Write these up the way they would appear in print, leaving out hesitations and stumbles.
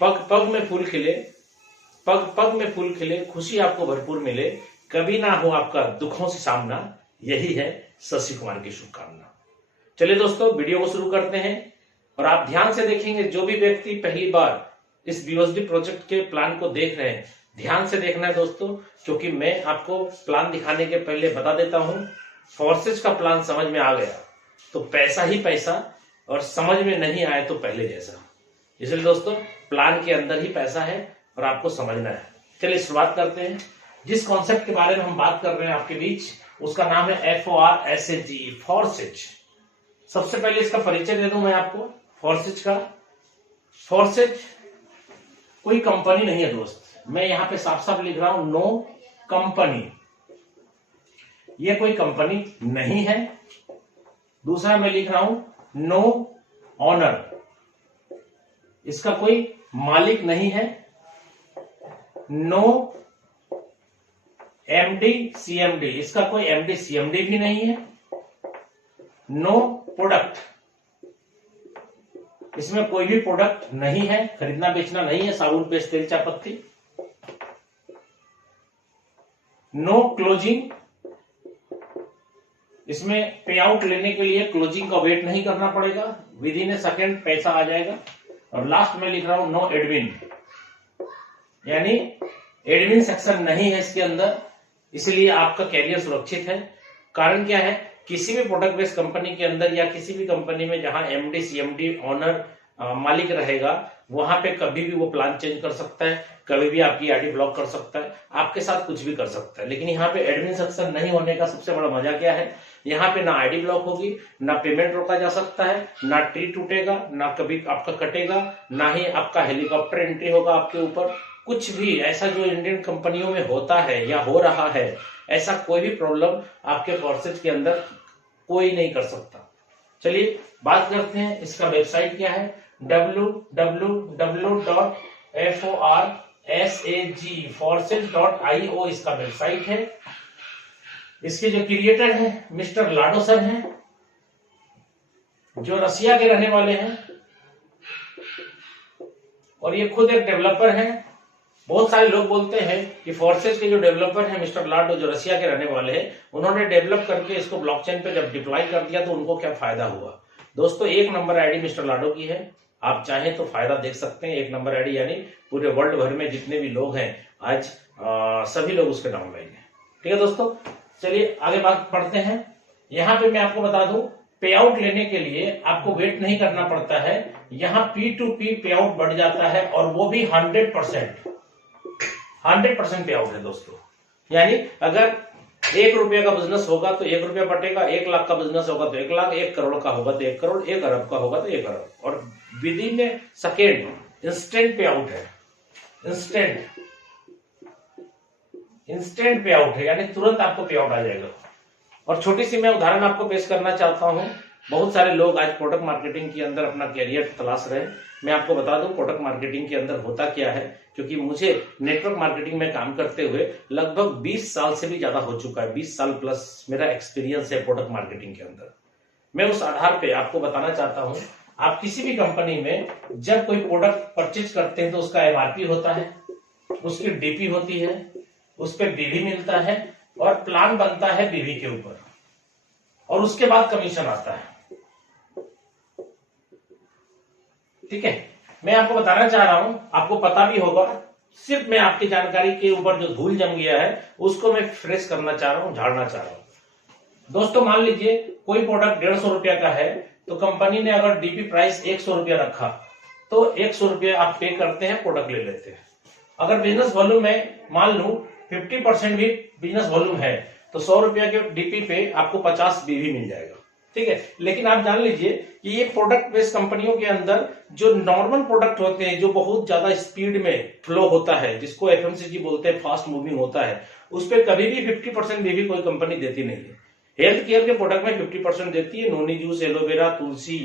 पग पग में फूल खिले, पग पग में फूल खिले, खुशी आपको भरपूर मिले, कभी ना हो आपका दुखों से सामना, यही है शशि कुमार की शुभकामना। चलिए दोस्तों, वीडियो को शुरू करते हैं और आप ध्यान से देखेंगे। जो भी व्यक्ति पहली बार इस बीओएसडी प्रोजेक्ट के प्लान को देख रहे हैं, ध्यान से देखना है दोस्तों, क्योंकि मैं आपको प्लान दिखाने के पहले बता देता हूं, फोर्सेज का प्लान समझ में आ गया तो पैसा ही पैसा, और समझ में नहीं आए तो पहले जैसा। इसलिए दोस्तों, प्लान के अंदर ही पैसा है और आपको समझना है। चलिए शुरुआत करते हैं। जिस कॉन्सेप्ट के बारे में हम बात कर रहे हैं आपके बीच, उसका नाम है FORSAGE, फोर्सेज। सबसे पहले इसका परिचय दे दूं मैं आपको फोर्सेज का। फोर्सेज कोई कंपनी नहीं है दोस्त, मैं यहां पे साफ साफ लिख रहा हूं, नो कंपनी। ये कोई कंपनी नहीं है। दूसरा मैं लिख रहा हूं, नो ऑनर, इसका कोई मालिक नहीं है। नो MD CMD, इसका कोई MD CMD भी नहीं है। नो प्रोडक्ट, इसमें कोई भी प्रोडक्ट नहीं है, खरीदना बेचना नहीं है, साबुन पेस्ट तेल चायपत्ती। नो क्लोजिंग, इसमें पे आउट लेने के लिए क्लोजिंग का वेट नहीं करना पड़ेगा, विद इन ए सेकेंड पैसा आ जाएगा। और लास्ट में लिख रहा हूं, नो एडमिन, यानी एडमिन सेक्शन नहीं है इसके अंदर, इसलिए आपका कैरियर सुरक्षित है। कारण क्या है, किसी भी प्रोडक्ट बेस्ड कंपनी के अंदर या किसी भी कंपनी में जहां MD CMD ऑनर मालिक रहेगा, वहां पे कभी भी वो प्लान चेंज कर सकता है, कभी भी आपकी आईडी ब्लॉक कर सकता है, आपके साथ कुछ भी कर सकता है। लेकिन यहाँ पे एडमिन सेक्शन नहीं होने का सबसे बड़ा मजा क्या है, यहाँ पे ना आईडी ब्लॉक होगी, ना पेमेंट रोका जा सकता है, ना ट्री टूटेगा, ना कभी आपका कटेगा, ना ही आपका हेलीकॉप्टर एंट्री होगा आपके ऊपर। कुछ भी ऐसा जो इंडियन कंपनियों में होता है या हो रहा है, ऐसा कोई भी प्रॉब्लम आपके फोर्सेज के अंदर कोई नहीं कर सकता। चलिए बात करते हैं, इसका वेबसाइट क्या है, www.FORSAGE इसका वेबसाइट है। इसके जो क्रिएटर हैं मिस्टर लाडो सर हैं, जो रसिया के रहने वाले हैं, और ये खुद एक डेवलपर हैं। बहुत सारे लोग बोलते हैं कि फोर्सेज के जो डेवलपर हैं मिस्टर लाडो, जो रसिया के रहने वाले हैं, उन्होंने डेवलप करके इसको ब्लॉकचेन पे जब डिप्लॉय कर दिया तो उनको क्या फायदा हुआ। दोस्तों, 1 नंबर आईडी मिस्टर लाडो की है, आप चाहें तो फायदा देख सकते हैं। 1 नंबर आईडी यानी पूरे वर्ल्ड भर में जितने भी लोग हैं आज सभी लोग उसके नाम लेंगे। ठीक है दोस्तों, चलिए आगे बात पढ़ते हैं। यहाँ पे मैं आपको बता दूं, पे आउट लेने के लिए आपको वेट नहीं करना पड़ता है। यहाँ P2P पे आउट बढ़ जाता है, और वो भी 100% पे आउट है दोस्तों। यानी अगर 1 रुपये का बिजनेस होगा तो 1 रुपया बटेगा, 1 लाख का बिजनेस होगा तो 1 लाख, 1 करोड़ का होगा तो 1 करोड़, 1 अरब का होगा तो 1 अरब, और with in A second instant पे आउट है। इंस्टेंट पे आउट है, यानी तुरंत आपको पे आउट आ जाएगा। और छोटी सी मैं उदाहरण आपको पेश करना चाहता हूं। बहुत सारे लोग आज प्रोडक्ट मार्केटिंग के अंदर अपना कैरियर तलाश रहे हैं। मैं आपको बता दूं प्रोडक्ट मार्केटिंग के अंदर होता क्या है, क्योंकि मुझे नेटवर्क मार्केटिंग में काम करते हुए लगभग 20 साल से भी ज्यादा हो चुका है। 20 साल प्लस मेरा एक्सपीरियंस है प्रोडक्ट मार्केटिंग के अंदर। मैं उस आधार पे आपको बताना चाहता हूं, आप किसी भी कंपनी में जब कोई प्रोडक्ट परचेज करते हैं तो उसका MRP होता है, उसकी DP होती है, उस पर BV मिलता है, और प्लान बनता है BV के ऊपर, और उसके बाद कमीशन आता है। ठीक है, मैं आपको बताना चाह रहा हूं, आपको पता भी होगा, सिर्फ मैं आपकी जानकारी के ऊपर जो धूल जम गया है उसको मैं फ्रेश करना चाह रहा हूं, झाड़ना चाह रहा हूं। दोस्तों, मान लीजिए कोई प्रोडक्ट 150 रुपया का है, तो कंपनी ने अगर DP प्राइस 100 रुपया रखा तो 100 रुपया आप पे करते हैं, प्रोडक्ट ले लेते हैं। अगर बिजनेस वॉल्यूम में मान लू 50% भी बिजनेस वॉल्यूम है तो 100 रुपया के DP पे आपको 50 BV मिल जाएगा। ठीक है, लेकिन आप जान लीजिए कि ये प्रोडक्ट बेस्ड कंपनियों के अंदर जो नॉर्मल प्रोडक्ट होते हैं, जो बहुत ज्यादा स्पीड में फ्लो होता है, जिसको FMCG बोलते हैं, फास्ट मूविंग होता है, उस पर कभी भी 50% BV कोई कंपनी देती नहीं है। हेल्थ केयर के प्रोडक्ट में 50% देती है, नोनी जूस, एलोवेरा, तुलसी,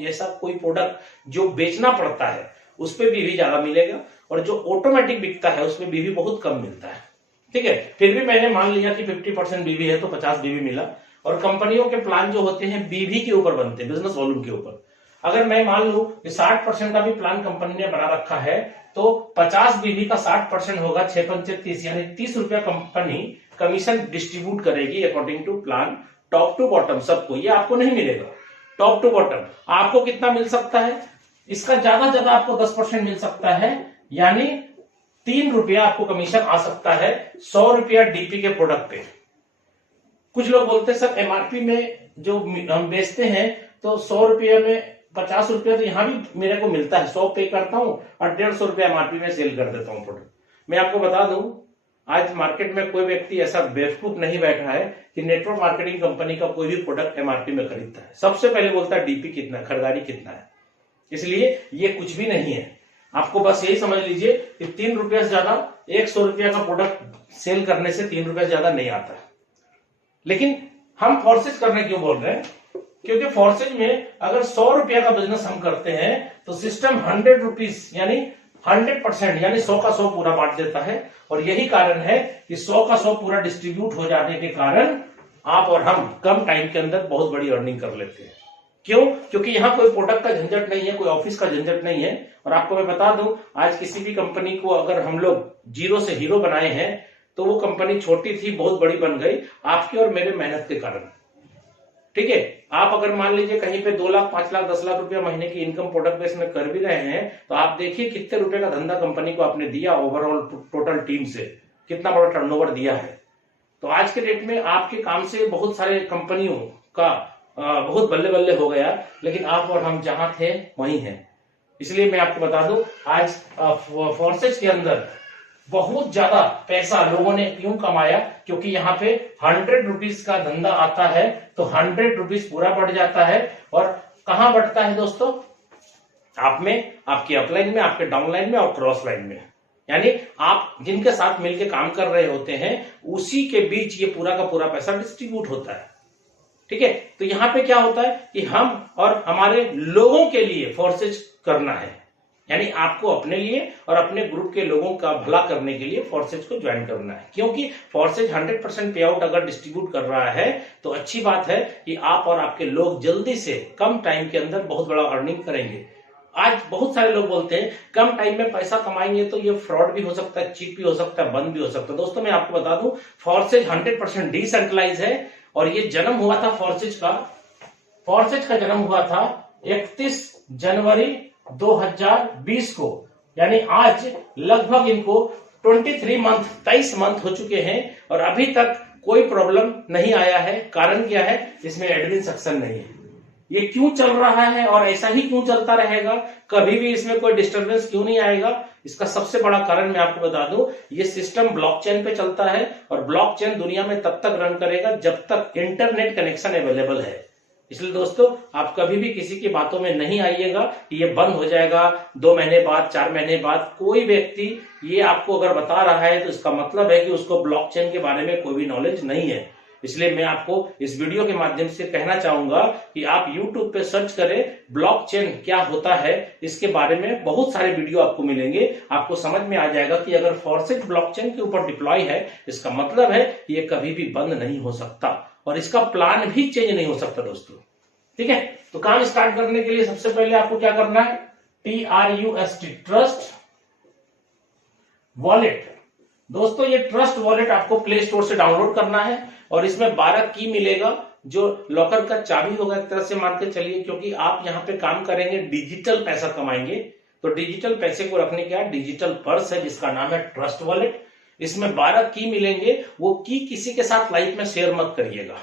ये सब कोई प्रोडक्ट जो बेचना पड़ता है उस पर BV ज्यादा मिलेगा, और जो ऑटोमेटिक बिकता है उसमें BV बहुत कम मिलता है। ठीक है, फिर भी मैंने मान लिया कि 50% BV है तो 50 BV मिला। और कंपनियों के प्लान जो होते हैं BV के ऊपर बनते हैं, बिजनेस वॉल्यूम के ऊपर। अगर मैं मान लू कि 60% का भी प्लान कंपनी ने बना रखा है तो 50 बीबी का 60% होगा 6 पंचे 30, यानी 30 रुपया कंपनी कमीशन डिस्ट्रीब्यूट करेगी according to plan, top to bottom सबको। ये आपको नहीं मिलेगा टॉप टू बॉटम। आपको कितना मिल सकता है? इसका ज्यादा आपको 10% मिल सकता है, यानी 3 रुपया आपको कमीशन आ सकता है 100 रुपया डीपी के प्रोडक्ट पे। कुछ लोग बोलते हैं सर एमआरपी में जो हम बेचते हैं तो 100 रुपया में 50 रुपया तो यहां भी मेरे को मिलता है, 100 पे करता हूं और 150 रुपया एमआरपी में सेल कर देता हूं प्रोडक्ट। मैं आपको बता दूं, आज मार्केट में कोई व्यक्ति ऐसा बेवकूफ नहीं बैठा है कि नेटवर्क मार्केटिंग कंपनी का कोई भी प्रोडक्ट एमआरपी में खरीदता है। सबसे पहले बोलता है डीपी कितना है, खरीदारी कितना है। इसलिए ये कुछ भी नहीं है। आपको बस यही समझ लीजिए कि 3 रुपया से ज्यादा 100 रुपया का प्रोडक्ट सेल करने से 3 रुपया से ज्यादा नहीं आता। लेकिन हम फोर्सेज करने क्यों बोल रहे हैं? क्योंकि फोर्सेज में अगर 100 रुपया का बिजनेस हम करते हैं तो सिस्टम 100 रुपीज यानी 100% यानी 100 का 100 पूरा बांट देता है। और यही कारण है कि 100 का 100 पूरा डिस्ट्रीब्यूट हो जाने के कारण आप और हम कम टाइम के अंदर बहुत बड़ी अर्निंग कर लेते हैं। क्यों? क्योंकि यहां कोई प्रोडक्ट का झंझट नहीं है, कोई ऑफिस का झंझट नहीं है। और आपको मैं बता दूं, आज किसी भी कंपनी को अगर हम लोग जीरो से हीरो बनाए हैं तो वो कंपनी छोटी थी बहुत बड़ी बन गई आपके और मेरे मेहनत के कारण। ठीक है, आप अगर मान लीजिए कहीं पे 2 लाख 5 लाख 10 लाख रुपया महीने की इनकम प्रोडक्ट बेस में कर भी रहे हैं तो आप देखिए कितने रुपए का धंधा कंपनी को आपने दिया, ओवरऑल टोटल टीम से कितना बड़ा टर्नओवर दिया है। तो आज के डेट में आपके काम से बहुत सारे कंपनियों का बहुत बल्ले बल्ले हो गया, लेकिन आप और हम जहां थे वहीं हैं। इसलिए मैं आपको बता दूं, आज फोर्सेज के अंदर बहुत ज्यादा पैसा लोगों ने क्यों कमाया? क्योंकि यहाँ पे 100 रुपीज का धंधा आता है तो 100 रुपीज पूरा बढ़ जाता है। और कहां बढ़ता है दोस्तों? आप में, आपके अपलाइन में, आपके डाउनलाइन में और क्रॉस लाइन में। यानी आप जिनके साथ मिलकर काम कर रहे होते हैं उसी के बीच ये पूरा का पूरा पैसा डिस्ट्रीब्यूट होता है। ठीक है, तो यहां पे क्या होता है कि हम और हमारे लोगों के लिए फोर्सेज करना है, यानी आपको अपने लिए और अपने ग्रुप के लोगों का भला करने के लिए फोर्सेज को ज्वाइन करना है। क्योंकि फोर्सेज 100% पे आउट अगर डिस्ट्रीब्यूट कर रहा है तो अच्छी बात है कि आप और आपके लोग जल्दी से कम टाइम के अंदर बहुत बड़ा अर्निंग करेंगे। आज बहुत सारे लोग बोलते हैं कम टाइम में पैसा कमाएंगे तो ये फ्रॉड भी हो सकता है, चीट भी हो सकता है, बंद भी हो सकता है। दोस्तों मैं आपको बता दूं, फोर्सेज 100% डिसेंट्रलाइज है और ये जन्म हुआ था फोर्सेज का जन्म हुआ था 31 जनवरी 2020 को, यानी आज लगभग इनको 23 मंथ हो चुके हैं और अभी तक कोई प्रॉब्लम नहीं आया है। कारण क्या है? इसमें एडमिन सेक्शन नहीं है। ये क्यों चल रहा है और ऐसा ही क्यों चलता रहेगा? कभी भी इसमें कोई डिस्टर्बेंस क्यों नहीं आएगा? इसका सबसे बड़ा कारण मैं आपको बता दूं, ये सिस्टम ब्लॉकचेन पे चलता है और ब्लॉकचेन दुनिया में तब तक रन करेगा जब तक इंटरनेट कनेक्शन अवेलेबल है। इसलिए दोस्तों आप कभी भी किसी की बातों में नहीं आइएगा कि ये बंद हो जाएगा 2 महीने बाद, 4 महीने बाद। कोई व्यक्ति ये आपको अगर बता रहा है तो इसका मतलब है कि उसको ब्लॉकचेन के बारे में कोई भी नॉलेज नहीं है। इसलिए मैं आपको इस वीडियो के माध्यम से कहना चाहूंगा कि आप YouTube पे सर्च करें ब्लॉकचेन क्या होता है, इसके बारे में बहुत सारे वीडियो आपको मिलेंगे। आपको समझ में आ जाएगा कि अगर फोर्सेज ब्लॉकचेन के ऊपर डिप्लॉय है इसका मतलब है कि ये कभी भी बंद नहीं हो सकता और इसका प्लान भी चेंज नहीं हो सकता दोस्तों। ठीक है, तो काम स्टार्ट करने के लिए सबसे पहले आपको क्या करना है? TRUST, trust wallet. दोस्तों ये ट्रस्ट वॉलेट आपको प्ले स्टोर से डाउनलोड करना है और इसमें 12 की मिलेगा जो लॉकर का चाबी होगा एक तरह से मान के चलिए, क्योंकि आप यहाँ पे काम करेंगे, डिजिटल पैसा कमाएंगे। तो डिजिटल पैसे को रखने का डिजिटल पर्स है जिसका नाम है ट्रस्ट वॉलेट। इसमें 12 की मिलेंगे। वो की किसी के साथ लाइफ में शेयर मत करिएगा।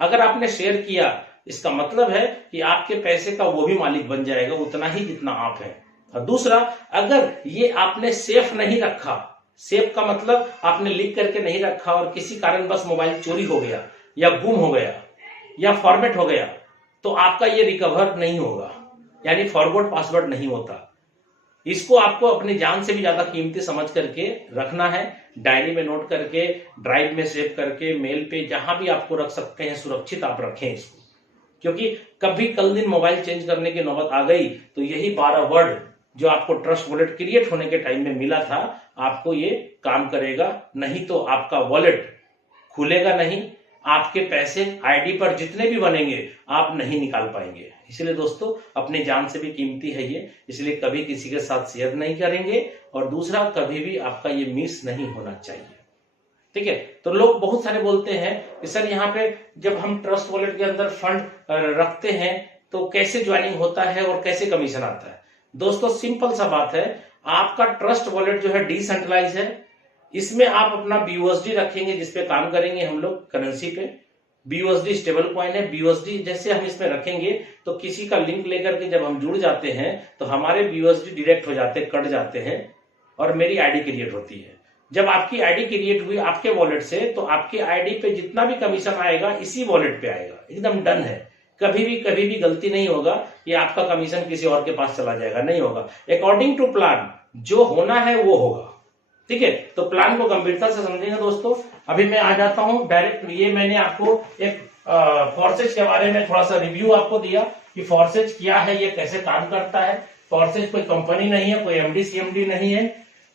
अगर आपने शेयर किया इसका मतलब है कि आपके पैसे का वो भी मालिक बन जाएगा उतना ही जितना आप हैं। और दूसरा, अगर ये आपने सेफ नहीं रखा, सेफ का मतलब आपने लिख करके नहीं रखा और किसी कारण बस मोबाइल चोरी हो गया या गुम हो गया या फॉर्मेट हो गया तो आपका ये रिकवर नहीं होगा, यानी फॉरवर्ड पासवर्ड नहीं होता। इसको आपको अपनी जान से भी ज्यादा कीमती समझ करके रखना है। डायरी में नोट करके, ड्राइव में सेव करके, मेल पे, जहां भी आपको रख सकते हैं सुरक्षित आप रखें इसको। क्योंकि कभी कल दिन मोबाइल चेंज करने की नौबत आ गई तो यही 12 वर्ड जो आपको ट्रस्ट वॉलेट क्रिएट होने के टाइम में मिला था आपको ये काम करेगा। नहीं तो आपका वॉलेट खुलेगा नहीं, आपके पैसे आईडी पर जितने भी बनेंगे आप नहीं निकाल पाएंगे। इसलिए दोस्तों अपनी जान से भी कीमती है ये, इसलिए कभी किसी के साथ शेयर नहीं करेंगे, और दूसरा कभी भी आपका ये मिस नहीं होना चाहिए। ठीक है, तो लोग बहुत सारे बोलते हैं कि सर यहाँ पे जब हम ट्रस्ट वॉलेट के अंदर फंड रखते हैं तो कैसे ज्वाइनिंग होता है और कैसे कमीशन आता है। दोस्तों सिंपल सा बात है, आपका ट्रस्ट वॉलेट जो है डिसेंट्रलाइज है, इसमें आप अपना BUSD रखेंगे जिसपे काम करेंगे हम लोग करेंसी पे। BUSD स्टेबल कॉइन है, BUSD जैसे हम इसमें रखेंगे तो किसी का लिंक लेकर के जब हम जुड़ जाते हैं तो हमारे BUSD डायरेक्ट हो जाते हैं, कट जाते हैं और मेरी आईडी क्रिएट होती है। जब आपकी आईडी क्रिएट हुई आपके वॉलेट से तो आपकी आईडी पे जितना भी कमीशन आएगा इसी वॉलेट पे आएगा, एकदम डन है। कभी भी गलती नहीं होगा कि आपका कमीशन किसी और के पास चला जाएगा, नहीं होगा। अकॉर्डिंग टू प्लान जो होना है वो होगा। ठीक है, तो प्लान को गंभीरता से समझेंगे दोस्तों। अभी मैं आ जाता हूं डायरेक्ट, ये मैंने आपको एक फॉर्सेज के बारे में थोड़ा सा रिव्यू आपको दिया कि फॉर्सेज क्या है, ये कैसे काम करता है। फॉर्सेज कोई कंपनी नहीं है, कोई MD CMD नहीं है,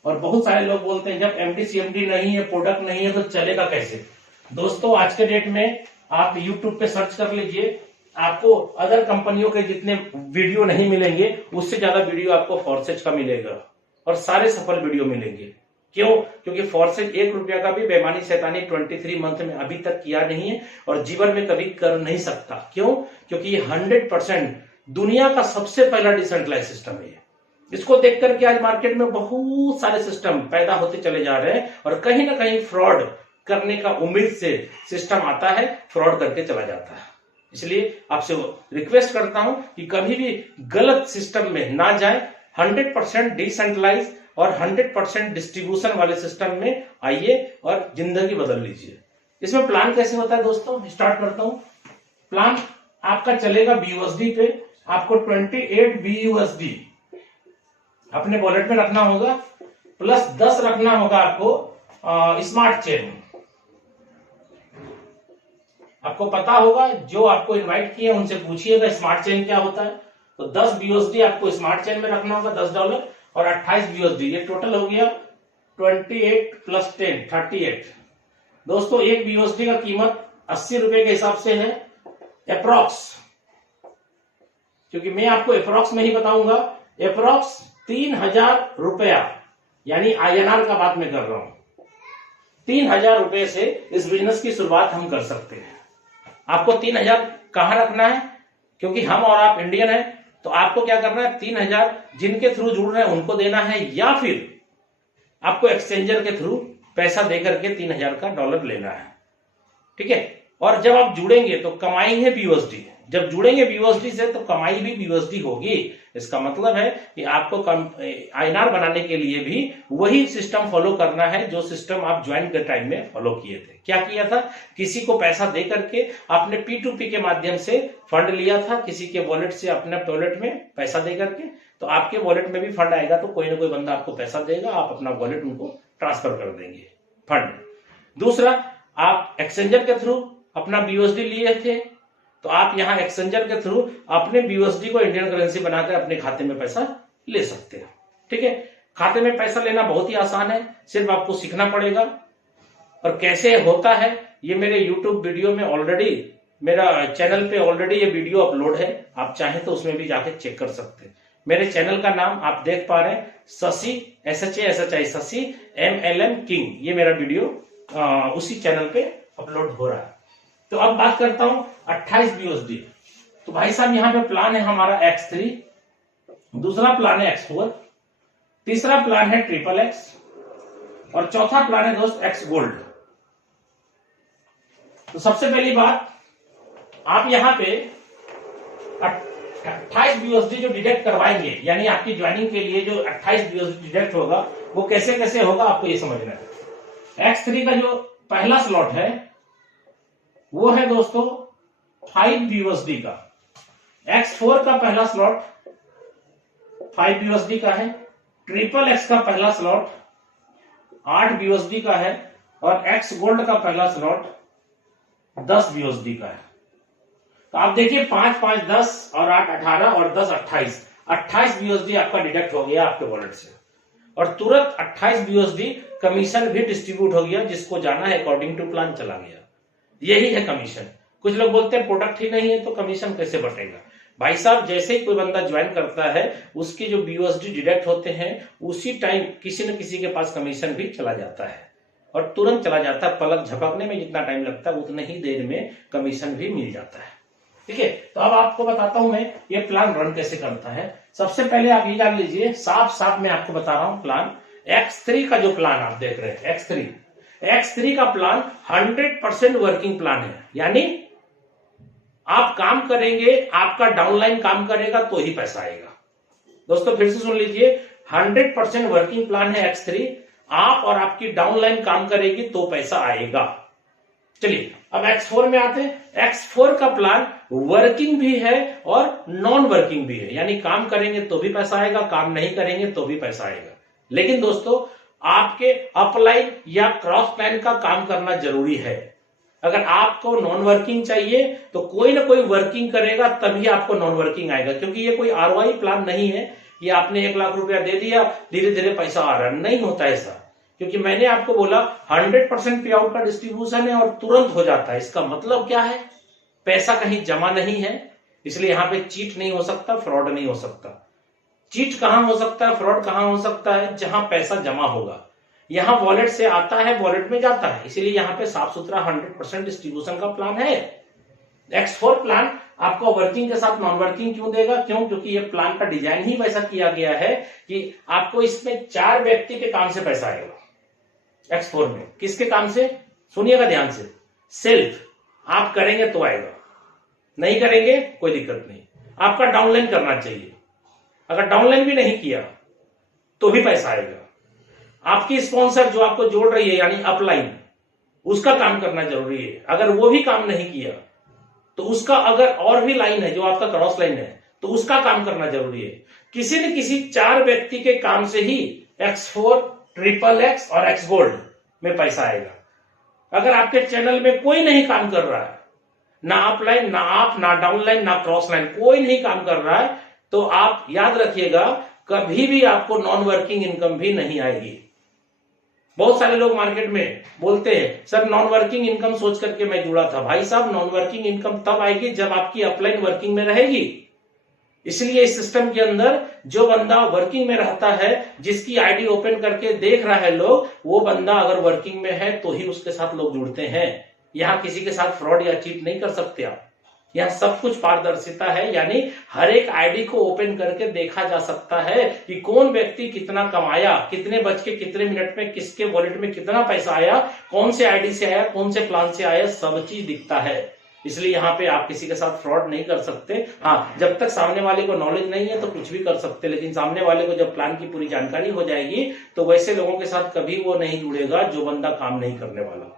और बहुत सारे लोग बोलते हैं जब MD CMD नहीं है, प्रोडक्ट नहीं है तो चलेगा कैसे। दोस्तों आज के डेट में आप यूट्यूब पे सर्च कर लीजिए, आपको अदर कंपनियों के जितने वीडियो नहीं मिलेंगे उससे ज्यादा वीडियो आपको फॉर्सेज का मिलेगा, और सारे सफल वीडियो मिलेंगे। क्यों? क्योंकि फॉर्सेज 1 रुपया का भी बेईमानी शैतानी 23 मंथ में अभी तक किया नहीं है और जीवन में कभी कर नहीं सकता। क्यों? क्योंकि ये 100% दुनिया का सबसे पहला डिसेंट्रलाइज सिस्टम है। इसको देख करके आज मार्केट में बहुत सारे सिस्टम पैदा होते चले जा रहे हैं, और कहीं ना कहीं फ्रॉड करने का उम्मीद से सिस्टम आता है, फ्रॉड करके चला जाता है। इसलिए आपसे रिक्वेस्ट करता हूं कि कभी भी गलत सिस्टम में ना जाए, 100% डिसेंट्रलाइज और 100% डिस्ट्रीब्यूशन वाले सिस्टम में आइए और जिंदगी बदल लीजिए। इसमें प्लान कैसे होता है दोस्तों, स्टार्ट करता हूं। प्लान आपका चलेगा BUSD पे, आपको 28 BUSD अपने वॉलेट में रखना होगा, प्लस 10 रखना होगा आपको स्मार्ट चेन। आपको पता होगा, जो आपको इनवाइट किए उनसे पूछिएगा स्मार्ट चेन क्या होता है। तो 10 BUSD आपको स्मार्ट चेन में रखना होगा, $10 और 28 BUSD, ये टोटल हो गया 28 + 10 38। दोस्तों एक BUSD का कीमत 80 रुपए के हिसाब से है अप्रॉक्स, क्योंकि मैं आपको अप्रॉक्स में ही बताऊंगा। अप्रॉक्स 3000 रुपया, यानी INR का बात मैं कर रहा हूं। 3000 रुपए से इस बिजनेस की शुरुआत हम कर सकते हैं। आपको 3000 कहां रखना है, क्योंकि हम और आप इंडियन हैं, तो आपको क्या करना है, 3000 जिनके थ्रू जुड़ रहे हैं उनको देना है, या फिर आपको एक्सचेंजर के थ्रू पैसा देकर के 3000 का डॉलर लेना है। ठीक है, और जब आप जुड़ेंगे तो कमाएंगे BUSD, जब जुड़ेंगे BUSD से तो कमाई भी BUSD होगी। इसका मतलब है कि आपको INR बनाने के लिए भी वही सिस्टम फॉलो करना है जो सिस्टम आप ज्वाइन के टाइम में फॉलो किए थे। क्या किया था, किसी को पैसा दे करके आपने P2P के माध्यम से फंड लिया था, किसी के वॉलेट से अपने वॉलेट में पैसा दे करके, तो आपके वॉलेट में भी फंड आएगा तो कोई ना कोई बंदा आपको पैसा देगा, आप अपना वॉलेट उनको ट्रांसफर कर देंगे फंड। दूसरा, आप एक्सचेंजर के थ्रू अपना BUSD लिए थे, तो आप यहां एक्सचेंजर के थ्रू अपने BUSD को इंडियन करेंसी बनाकर अपने खाते में पैसा ले सकते हैं। ठीक है, खाते में पैसा लेना बहुत ही आसान है, सिर्फ आपको सीखना पड़ेगा। और कैसे होता है ये मेरे YouTube वीडियो में ऑलरेडी, मेरा चैनल पे ऑलरेडी ये वीडियो अपलोड है, आप चाहें तो उसमें भी जाके चेक कर सकते हैं। मेरे चैनल का नाम आप देख पा रहे हैं, Shashi SHASHI Shashi MLM king, ये मेरा वीडियो उसी चैनल पे अपलोड हो रहा है। तो अब बात करता हूं 28 BUSD। तो भाई साहब यहां पे प्लान है हमारा X3, दूसरा प्लान है X4, तीसरा प्लान है XXX, और चौथा प्लान है दोस्त X गोल्ड। तो सबसे पहली बात, आप यहां पे 28 BUSD जो डिडक्ट करवाएंगे, यानी आपकी ज्वाइनिंग के लिए जो 28 BUSD डिडक्ट होगा वो कैसे कैसे होगा आपको ये समझना है। X3 का जो पहला स्लॉट है वो है दोस्तों 5 BUSD का, X4 का पहला स्लॉट 5 BUSD का है, XXX का पहला स्लॉट 8 BUSD का है, और X गोल्ड का पहला स्लॉट 10 BUSD का है। तो आप देखिए 5 5 10 और 8 18 और 10 28 BUSD आपका डिडक्ट हो गया आपके वॉलेट से, और तुरंत 28 BUSD कमीशन भी डिस्ट्रीब्यूट हो गया, जिसको जाना है अकॉर्डिंग टू प्लान चला गया। यही है कमीशन। कुछ लोग बोलते हैं प्रोडक्ट ही नहीं है तो कमीशन कैसे बटेगा। भाई साहब, जैसे ही कोई बंदा ज्वाइन करता है उसके जो BUSD डिडक्ट होते हैं उसी टाइम किसी न किसी के पास कमीशन भी चला जाता है और तुरंत चला जाता है। पलक झपकने में जितना टाइम लगता है उतने ही देर में कमीशन भी मिल जाता है। ठीक है, तो अब आपको बताता हूं मैं ये प्लान रन कैसे करता है। सबसे पहले आप ये जान लीजिए, साफ साफ मैं आपको बता रहा हूं प्लान X3 का जो प्लान आप देख रहे हैं X3 का प्लान 100% वर्किंग प्लान है। यानी आप काम करेंगे, आपका डाउनलाइन काम करेगा तो ही पैसा आएगा। दोस्तों फिर से सुन लीजिए, 100% वर्किंग प्लान है X3। आप और आपकी डाउनलाइन काम करेगी तो पैसा आएगा। चलिए अब X4 में आते हैं। X4 का प्लान वर्किंग भी है और नॉन वर्किंग भी है। यानी काम करेंगे तो भी पैसा आएगा, काम नहीं करेंगे तो भी पैसा आएगा। लेकिन दोस्तों आपके अपलाइन या क्रॉस लाइन का काम करना जरूरी है। अगर आपको नॉन वर्किंग चाहिए तो कोई ना कोई वर्किंग करेगा तभी आपको नॉन वर्किंग आएगा, क्योंकि ये कोई ROI प्लान नहीं है। ये आपने 1 लाख रुपया दे दिया, धीरे धीरे पैसा आ रहा है, नहीं होता ऐसा। क्योंकि मैंने आपको बोला 100% पे आउट का डिस्ट्रीब्यूशन है और तुरंत हो जाता है। इसका मतलब क्या है, पैसा कहीं जमा नहीं है, इसलिए यहां पे चीट नहीं हो सकता, फ्रॉड नहीं हो सकता। चीट कहां हो सकता है, फ्रॉड कहां हो सकता है, जहां पैसा जमा होगा। यहां वॉलेट से आता है, वॉलेट में जाता है, इसीलिए यहां पे साफ सुथरा 100% डिस्ट्रीब्यूशन का प्लान है। X4 प्लान आपको वर्किंग के साथ नॉन वर्किंग क्यों देगा? क्योंकि ये प्लान का डिजाइन ही वैसा किया गया है कि आपको इसमें 4 व्यक्ति के काम से पैसा आएगा। X4 में किसके काम से, सुनिएगा ध्यान से, सेल्फ आप करेंगे तो आएगा, नहीं करेंगे कोई दिक्कत नहीं। आपका डाउनलाइन करना चाहिए, अगर डाउनलाइन भी नहीं किया तो भी पैसा आएगा। आपकी स्पॉन्सर जो आपको जोड़ रही है यानी अपलाइन, उसका काम करना जरूरी है। अगर वो भी काम नहीं किया तो उसका, अगर और भी लाइन है जो आपका क्रॉस लाइन है तो उसका काम करना जरूरी है। किसी न किसी 4 व्यक्ति के काम से ही X4, XXX और X गोल्ड में पैसा आएगा। अगर आपके चैनल में कोई नहीं काम कर रहा है, ना अपलाइन, ना आप, ना डाउनलाइन, ना क्रॉस लाइन, कोई नहीं काम कर रहा है, तो आप याद रखिएगा कभी भी आपको नॉन वर्किंग इनकम भी नहीं आएगी। बहुत सारे लोग मार्केट में बोलते हैं सर नॉन वर्किंग इनकम सोच करके मैं जुड़ा था। भाई साहब, नॉन वर्किंग इनकम तब आएगी जब आपकी अपलाइन वर्किंग में रहेगी। इसलिए इस सिस्टम के अंदर जो बंदा वर्किंग में रहता है, जिसकी आईडी ओपन करके देख रहा है लोग, वो बंदा अगर वर्किंग में है तो ही उसके साथ लोग जुड़ते हैं। यहां किसी के साथ फ्रॉड या चीट नहीं कर सकते आप। यह सब कुछ पारदर्शिता है, यानी हर एक आईडी को ओपन करके देखा जा सकता है कि कौन व्यक्ति कितना कमाया, कितने बज के कितने मिनट में किसके वॉलेट में कितना पैसा आया, कौन से आईडी से आया, कौन से प्लान से आया, सब चीज दिखता है। इसलिए यहाँ पे आप किसी के साथ फ्रॉड नहीं कर सकते। हाँ, जब तक सामने वाले को नॉलेज नहीं है तो कुछ भी कर सकते, लेकिन सामने वाले को जब प्लान की पूरी जानकारी हो जाएगी तो वैसे लोगों के साथ कभी वो नहीं जुड़ेगा जो बंदा काम नहीं करने वाला।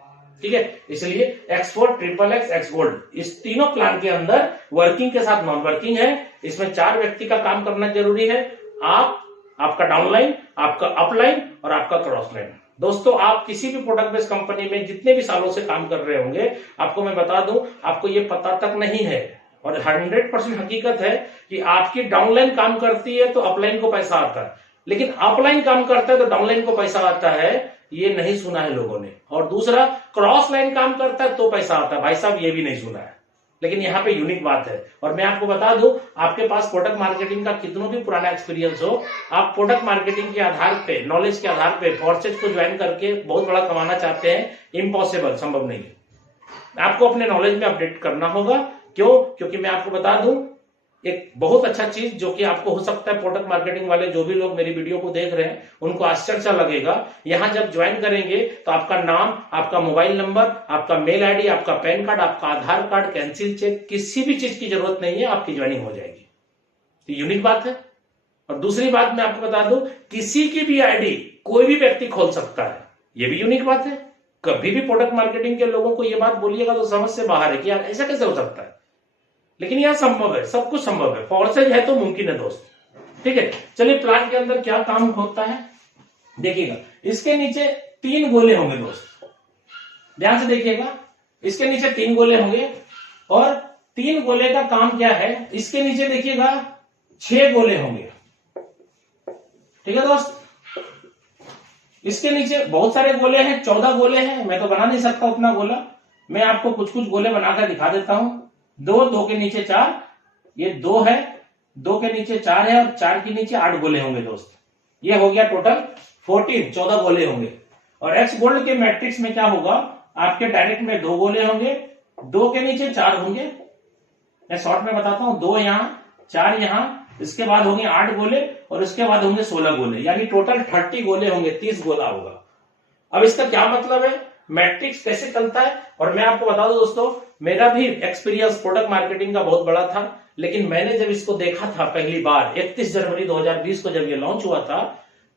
ठीक है, इसलिए X4, XXX, X गोल्ड, इस तीनों प्लान के अंदर वर्किंग के साथ नॉन वर्किंग है। इसमें 4 व्यक्ति का काम करना जरूरी है, आप, आपका डाउनलाइन, आपका अपलाइन और आपका क्रॉस लाइन। दोस्तों, आप किसी भी प्रोडक्ट बेस्ड कंपनी में जितने भी सालों से काम कर रहे होंगे, आपको मैं बता दूं, आपको ये पता तक नहीं है और 100% हकीकत है कि आपकी डाउनलाइन काम करती है तो अपलाइन को पैसा आता है, लेकिन अपलाइन काम करता है तो डाउनलाइन को पैसा आता है, ये नहीं सुना है लोगों ने। और दूसरा, क्रॉस लाइन काम करता है तो पैसा आता है, भाई साहब ये भी नहीं सुना है। लेकिन यहाँ पे यूनिक बात है, और मैं आपको बता दूं, आपके पास प्रोडक्ट मार्केटिंग का कितना भी पुराना एक्सपीरियंस हो, आप प्रोडक्ट मार्केटिंग के आधार पे, नॉलेज के आधार पे फोर्सेज को ज्वाइन करके बहुत बड़ा कमाना चाहते हैं, इम्पॉसिबल, संभव नहीं है। आपको अपने नॉलेज में अपडेट करना होगा। क्यों? क्योंकि मैं आपको बता दूं एक बहुत अच्छा चीज जो कि आपको हो सकता है, प्रोडक्ट मार्केटिंग वाले जो भी लोग मेरी वीडियो को देख रहे हैं उनको आश्चर्य लगेगा। यहां जब ज्वाइन करेंगे तो आपका नाम, आपका मोबाइल नंबर, आपका मेल आईडी, आपका पैन कार्ड, आपका आधार कार्ड, कैंसिल चेक, किसी भी चीज की जरूरत नहीं है, आपकी ज्वाइनिंग हो जाएगी। तो यूनिक बात है। और दूसरी बात मैं आपको बता दूं, किसी की भी आईडी कोई भी व्यक्ति खोल सकता है, यह भी यूनिक बात है। कभी भी प्रोडक्ट मार्केटिंग के लोगों को यह बात बोलिएगा तो समझ से बाहर है कि यार ऐसा कैसे हो सकता है, लेकिन यह संभव है, सब कुछ संभव है, फोर्सेज है तो मुमकिन है दोस्त। ठीक है, चलिए प्लान के अंदर क्या काम होता है देखिएगा। इसके नीचे 3 गोले होंगे दोस्त, ध्यान से देखिएगा। इसके नीचे 3 गोले होंगे और 3 गोले का काम क्या है, इसके नीचे देखिएगा 6 गोले होंगे। ठीक है दोस्त, इसके नीचे बहुत सारे गोले हैं, 14 गोले हैं, मैं तो बना नहीं सकता उतना गोला। मैं आपको कुछ कुछ गोले बनाकर दिखा देता हूं। 2, 2 के नीचे 4, ये 2 है, 2 के नीचे 4 है और 4 के नीचे 8 गोले होंगे दोस्त। ये हो गया टोटल 14 गोले होंगे। और एक्स गोल्ड के मैट्रिक्स में क्या होगा, आपके डायरेक्ट में 2 गोले होंगे, 2 के नीचे 4 होंगे। मैं शॉर्ट में बताता हूं, 2 यहां, 4 यहां, इसके बाद होंगे 8 गोले और इसके बाद होंगे 16 गोले, यानी टोटल 30 गोले होंगे, 30 गोला होगा। अब इसका क्या मतलब है, मैट्रिक्स कैसे चलता है। और मैं आपको बता दूं दोस्तों, मेरा भी एक्सपीरियंस प्रोडक्ट मार्केटिंग का बहुत बड़ा था, लेकिन मैंने जब इसको देखा था पहली बार 31 जनवरी 2020 को जब ये लॉन्च हुआ था,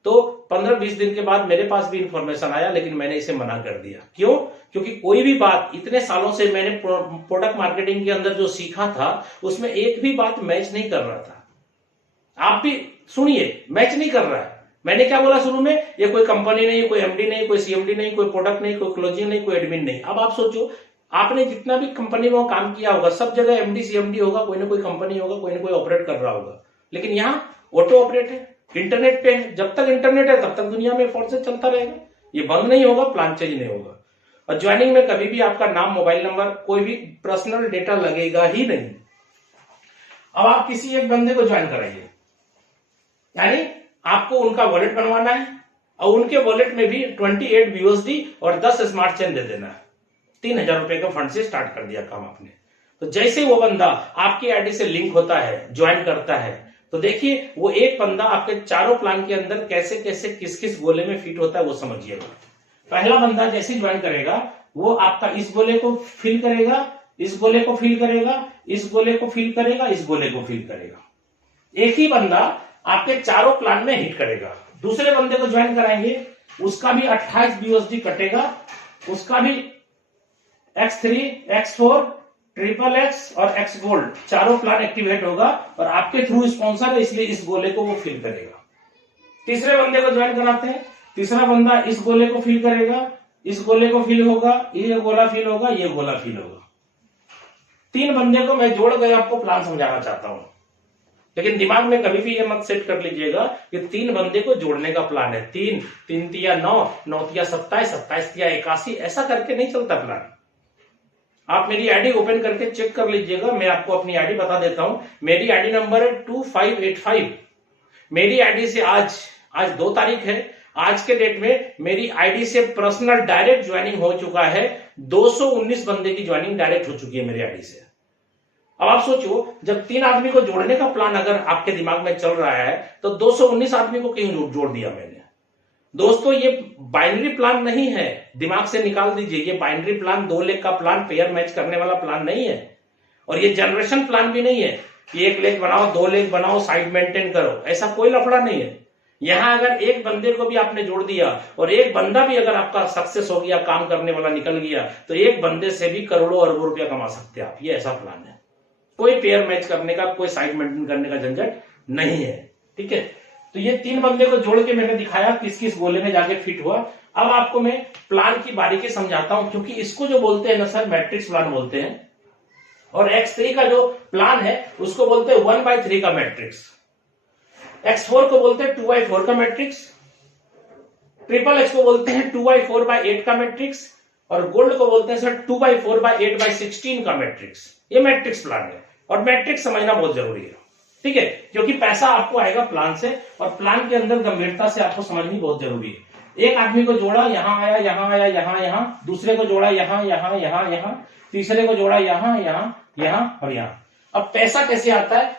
तो 15-20 दिन के बाद मेरे पास भी इंफॉर्मेशन आया, लेकिन मैंने इसे मना कर दिया। क्यों? क्योंकि कोई भी बात इतने सालों से मैंने प्रोडक्ट मार्केटिंग के अंदर जो सीखा था, उसमें एक भी बात मैच नहीं कर रहा था। आप भी सुनिए, मैच नहीं कर रहा है। मैंने क्या बोला शुरू में, ये कोई कंपनी नहीं, कोई एमडी नहीं, कोई सीएमडी नहीं, कोई प्रोडक्ट नहीं, कोई क्लोजिंग नहीं, कोई एडमिन नहीं। अब आप सोचो, आपने जितना भी कंपनी में काम किया होगा, सब जगह एमडी सीएमडी होगा, कोई ना कोई कंपनी होगा, कोई ना कोई ऑपरेट कर रहा होगा, लेकिन यहाँ ऑटो ऑपरेट है, इंटरनेट पे है। जब तक इंटरनेट है तब तक दुनिया में फोन से चलता रहेगा, ये बंद नहीं होगा, प्लान चेंज नहीं होगा। और ज्वाइनिंग में कभी भी आपका नाम, मोबाइल नंबर, कोई भी पर्सनल डेटा लगेगा ही नहीं। अब आप किसी एक बंदे को ज्वाइन कराइए, यानी आपको उनका वॉलेट बनवाना है और उनके वॉलेट में भी 28 BUSD और 10 स्मार्ट चेन दे देना है। 3000 रुपए का फंड से स्टार्ट कर दिया काम आपने। तो जैसे वो बंदा आपकी आईडी से लिंक होता है, ज्वाइन करता है, तो देखिए वो एक बंदा आपके चारों प्लान के अंदर कैसे कैसे किस किस गोले में फिट होता है वो समझिएगा। पहला बंदा जैसे ज्वाइन करेगा, वो आपका इस गोले को फिल करेगा, इस गोले को फिल करेगा, इस गोले को फिल करेगा, इस गोले को फिल करेगा। एक ही बंदा आपके चारों प्लान में हिट करेगा। दूसरे बंदे को ज्वाइन कराएंगे, उसका भी 28 BUSD कटेगा, उसका भी X3, X4, XXX और X गोल्ड चारों प्लान एक्टिवेट होगा और आपके थ्रू स्पॉन्सर है, इसलिए इस गोले को वो फिल करेगा। तीसरे बंदे को ज्वाइन कराते हैं, तीसरा बंदा इस गोले को फिल करेगा, इस गोले को फिल होगा, ये गोला फिल होगा, ये गोला फिल होगा। 3 बंदे को मैं जोड़ कर आपको प्लान समझाना चाहता हूं, लेकिन दिमाग में कभी भी ये मत सेट कर लीजिएगा कि 3 बंदे को जोड़ने का प्लान है। 3, 3 तिया 9, 9 तिया 27, 27 तिया 81, ऐसा करके नहीं चलता प्लान। आप मेरी आईडी ओपन करके चेक कर लीजिएगा, मैं आपको अपनी आईडी बता देता हूं। मेरी आईडी नंबर है 2585। मेरी आईडी से आज 2 तारीख है, आज के डेट में मेरी आईडी से पर्सनल डायरेक्ट ज्वाइनिंग हो चुका है। 219 बंदे की ज्वाइनिंग डायरेक्ट हो चुकी है मेरी आईडी से। अब आप सोचो, जब 3 आदमी को जोड़ने का प्लान अगर आपके दिमाग में चल रहा है, तो 219 आदमी को क्यों जोड़ दिया मैंने। दोस्तों ये बाइनरी प्लान नहीं है, दिमाग से निकाल दीजिए। ये बाइनरी प्लान 2 लेग का प्लान, पेयर मैच करने वाला प्लान नहीं है। और ये जनरेशन प्लान भी नहीं है कि 1 लेग बनाओ, 2 लेग बनाओ, साइड मेंटेन करो, ऐसा कोई लफड़ा नहीं है। यहां अगर एक बंदे को भी आपने जोड़ दिया और एक बंदा भी अगर आपका सक्सेस हो गया, काम करने वाला निकल गया, तो एक बंदे से भी करोड़ों अरबों रुपया कमा सकते हैं आप। ये ऐसा प्लान है, कोई पेयर मैच करने का, कोई साइड मेंटेन करने का झंझट नहीं है। ठीक है, तो ये 3 बंदे को जोड़ के मैंने दिखाया किस किस गोले में जाके फिट हुआ। अब आपको मैं प्लान की बारीकी समझाता हूं, क्योंकि इसको जो बोलते हैं ना सर, मैट्रिक्स प्लान बोलते हैं। और X3 का जो प्लान है उसको बोलते हैं 1/3 का मैट्रिक्स। X4 को बोलते हैं 2/4 का मैट्रिक्स। XXX को बोलते हैं 2/4/8 का मैट्रिक्स। और गोल्ड को बोलते हैं सर 2/4/8/16 का मैट्रिक्स। ये मैट्रिक्स प्लान है और मैट्रिक्स समझना बहुत जरूरी है। ठीक है, क्योंकि पैसा आपको आएगा प्लान से और प्लान के अंदर गंभीरता से आपको समझनी बहुत जरूरी है। एक आदमी को जोड़ा, यहां आया, यहां आया, यहां, दूसरे को जोड़ा यहां, यहां, तीसरे को जोड़ा यहां, यहां और यहां। अब पैसा कैसे आता है,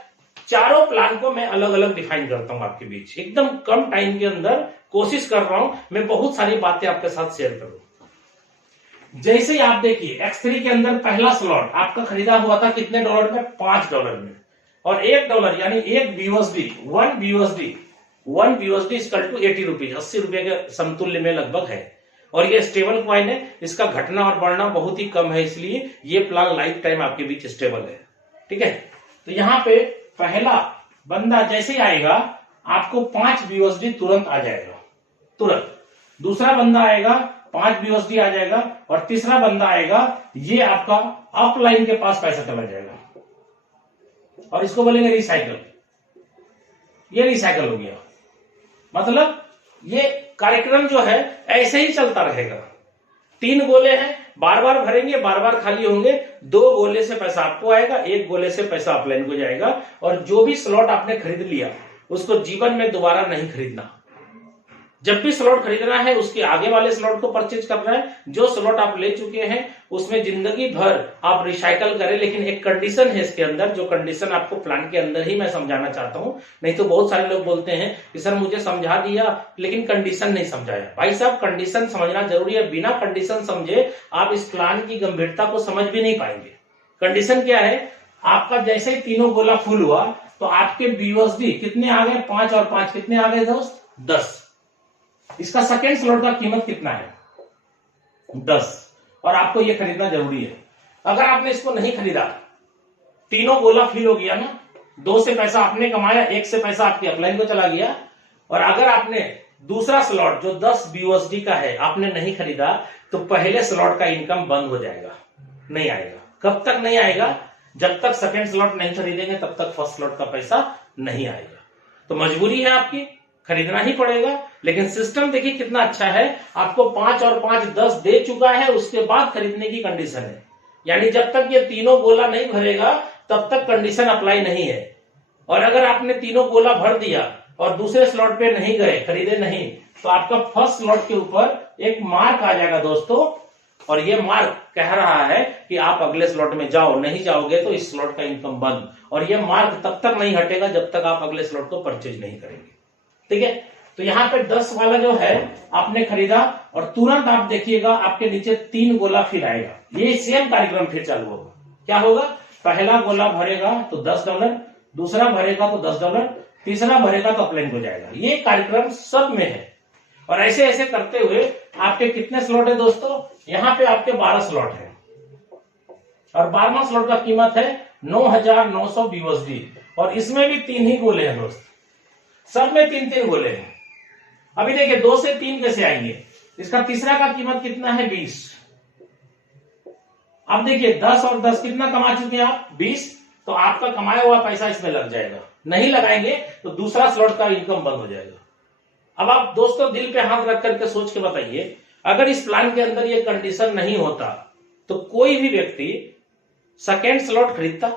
चारों प्लान को मैं अलग अलग डिफाइन करता हूं आपके बीच, एकदम कम टाइम के अंदर कोशिश कर रहा हूं मैं बहुत सारी बातें आपके साथ शेयर करूं। जैसे आप देखिए X3 के अंदर पहला स्लॉट आपका खरीदा हुआ था कितने डॉलर में, $5 में। और $1 यानी 1 BUSD, 1 BUSD equal to 80 rupees, 80 रुपए के समतुल्य में लगभग है। और ये स्टेबल कॉइन है, इसका घटना और बढ़ना बहुत ही कम है, इसलिए ये प्लान लाइफ टाइम आपके बीच स्टेबल है। ठीक है, तो यहां पे पहला बंदा जैसे ही आएगा आपको 5 BUSD तुरंत आ जाएगा, तुरंत। दूसरा बंदा आएगा 5 BUSD आ जाएगा और तीसरा बंदा आएगा, ये आपका अपलाइन के पास पैसा चला जाएगा और इसको बोलेंगे रिसाइकल। ये रिसाइकल हो गया, मतलब ये कार्यक्रम जो है ऐसे ही चलता रहेगा। 3 गोले हैं, बार बार भरेंगे, बार बार खाली होंगे। 2 गोले से पैसा आपको आएगा, 1 गोले से पैसा अपलाइन को जाएगा। और जो भी स्लॉट आपने खरीद लिया उसको जीवन में दोबारा नहीं खरीदना। जब भी स्लॉट खरीदना है उसके आगे वाले स्लॉट को परचेज करना है। जो स्लॉट आप ले चुके हैं उसमें जिंदगी भर आप रिसाइकल करें, लेकिन एक कंडीशन है इसके अंदर, जो कंडीशन आपको प्लान के अंदर ही मैं समझाना चाहता हूं। नहीं तो बहुत सारे लोग बोलते हैं कि सर मुझे समझा दिया लेकिन कंडीशन नहीं समझाया। भाई साहब, कंडीशन समझना जरूरी है। बिना कंडीशन समझे आप इस प्लान की गंभीरता को समझ भी नहीं पाएंगे। कंडीशन क्या है? आपका जैसे ही तीनों गोला फुल हुआ तो आपके BUSD कितने आ गए? 5 और 5 कितने आ गए दोस्त? 10। इसका सेकेंड स्लॉट का कीमत कितना है? 10। और आपको यह खरीदना जरूरी है। अगर आपने इसको नहीं खरीदा, तीनों गोला फिल हो गया ना, 2 से पैसा आपने कमाया, 1 से पैसा आपके अपलाइन को चला गया। और अगर आपने दूसरा स्लॉट जो 10 BUSD का है आपने नहीं खरीदा, तो पहले स्लॉट का इनकम बंद हो जाएगा, नहीं आएगा। कब तक नहीं आएगा? जब तक सेकेंड स्लॉट नहीं खरीदेंगे तब तक फर्स्ट स्लॉट का पैसा नहीं आएगा। तो मजबूरी है आपकी, खरीदना ही पड़ेगा। लेकिन सिस्टम देखिए कितना अच्छा है, आपको 5 और 5 10 दे चुका है, उसके बाद खरीदने की कंडीशन है। यानी जब तक ये तीनों गोला नहीं भरेगा तब तक कंडीशन अप्लाई नहीं है। और अगर आपने तीनों गोला भर दिया और दूसरे स्लॉट पे नहीं गए, खरीदे नहीं, तो आपका फर्स्ट स्लॉट के ऊपर एक मार्क आ जाएगा दोस्तों। और ये मार्क कह रहा है कि आप अगले स्लॉट में जाओ, नहीं जाओगे तो इस स्लॉट का इनकम बंद। और ये मार्क तब तक नहीं हटेगा जब तक आप अगले स्लॉट को परचेज नहीं करेंगे। ठीक है, तो यहाँ पे 10 वाला जो है आपने खरीदा और तुरंत आप देखिएगा आपके नीचे 3 गोला फिर आएगा। ये सेम कार्यक्रम फिर चालू होगा। क्या होगा? पहला गोला भरेगा तो $10, दूसरा भरेगा तो $10, तीसरा भरेगा तो अपलाइन हो जाएगा। ये कार्यक्रम सब में है। और ऐसे ऐसे करते हुए आपके कितने स्लॉट है दोस्तों? यहाँ पे आपके 12 स्लॉट है और 12वां स्लॉट का कीमत है 9,900 BUSD। और इसमें भी 3 ही गोले हैं दोस्त, सब में 3-3 गोले हैं। अभी देखिए 2 से 3 कैसे आएंगे? इसका तीसरा का कीमत कितना है? 20। अब देखिए 10 और 10 कितना कमा चुके हैं आप? 20। तो आपका कमाया हुआ पैसा इसमें लग जाएगा। नहीं लगाएंगे तो दूसरा स्लॉट का इनकम बंद हो जाएगा। अब आप दोस्तों दिल पे हाथ रख करके सोच के बताइए, अगर इस प्लान के अंदर ये कंडीशन नहीं होता तो कोई भी व्यक्ति सेकेंड स्लॉट खरीदता?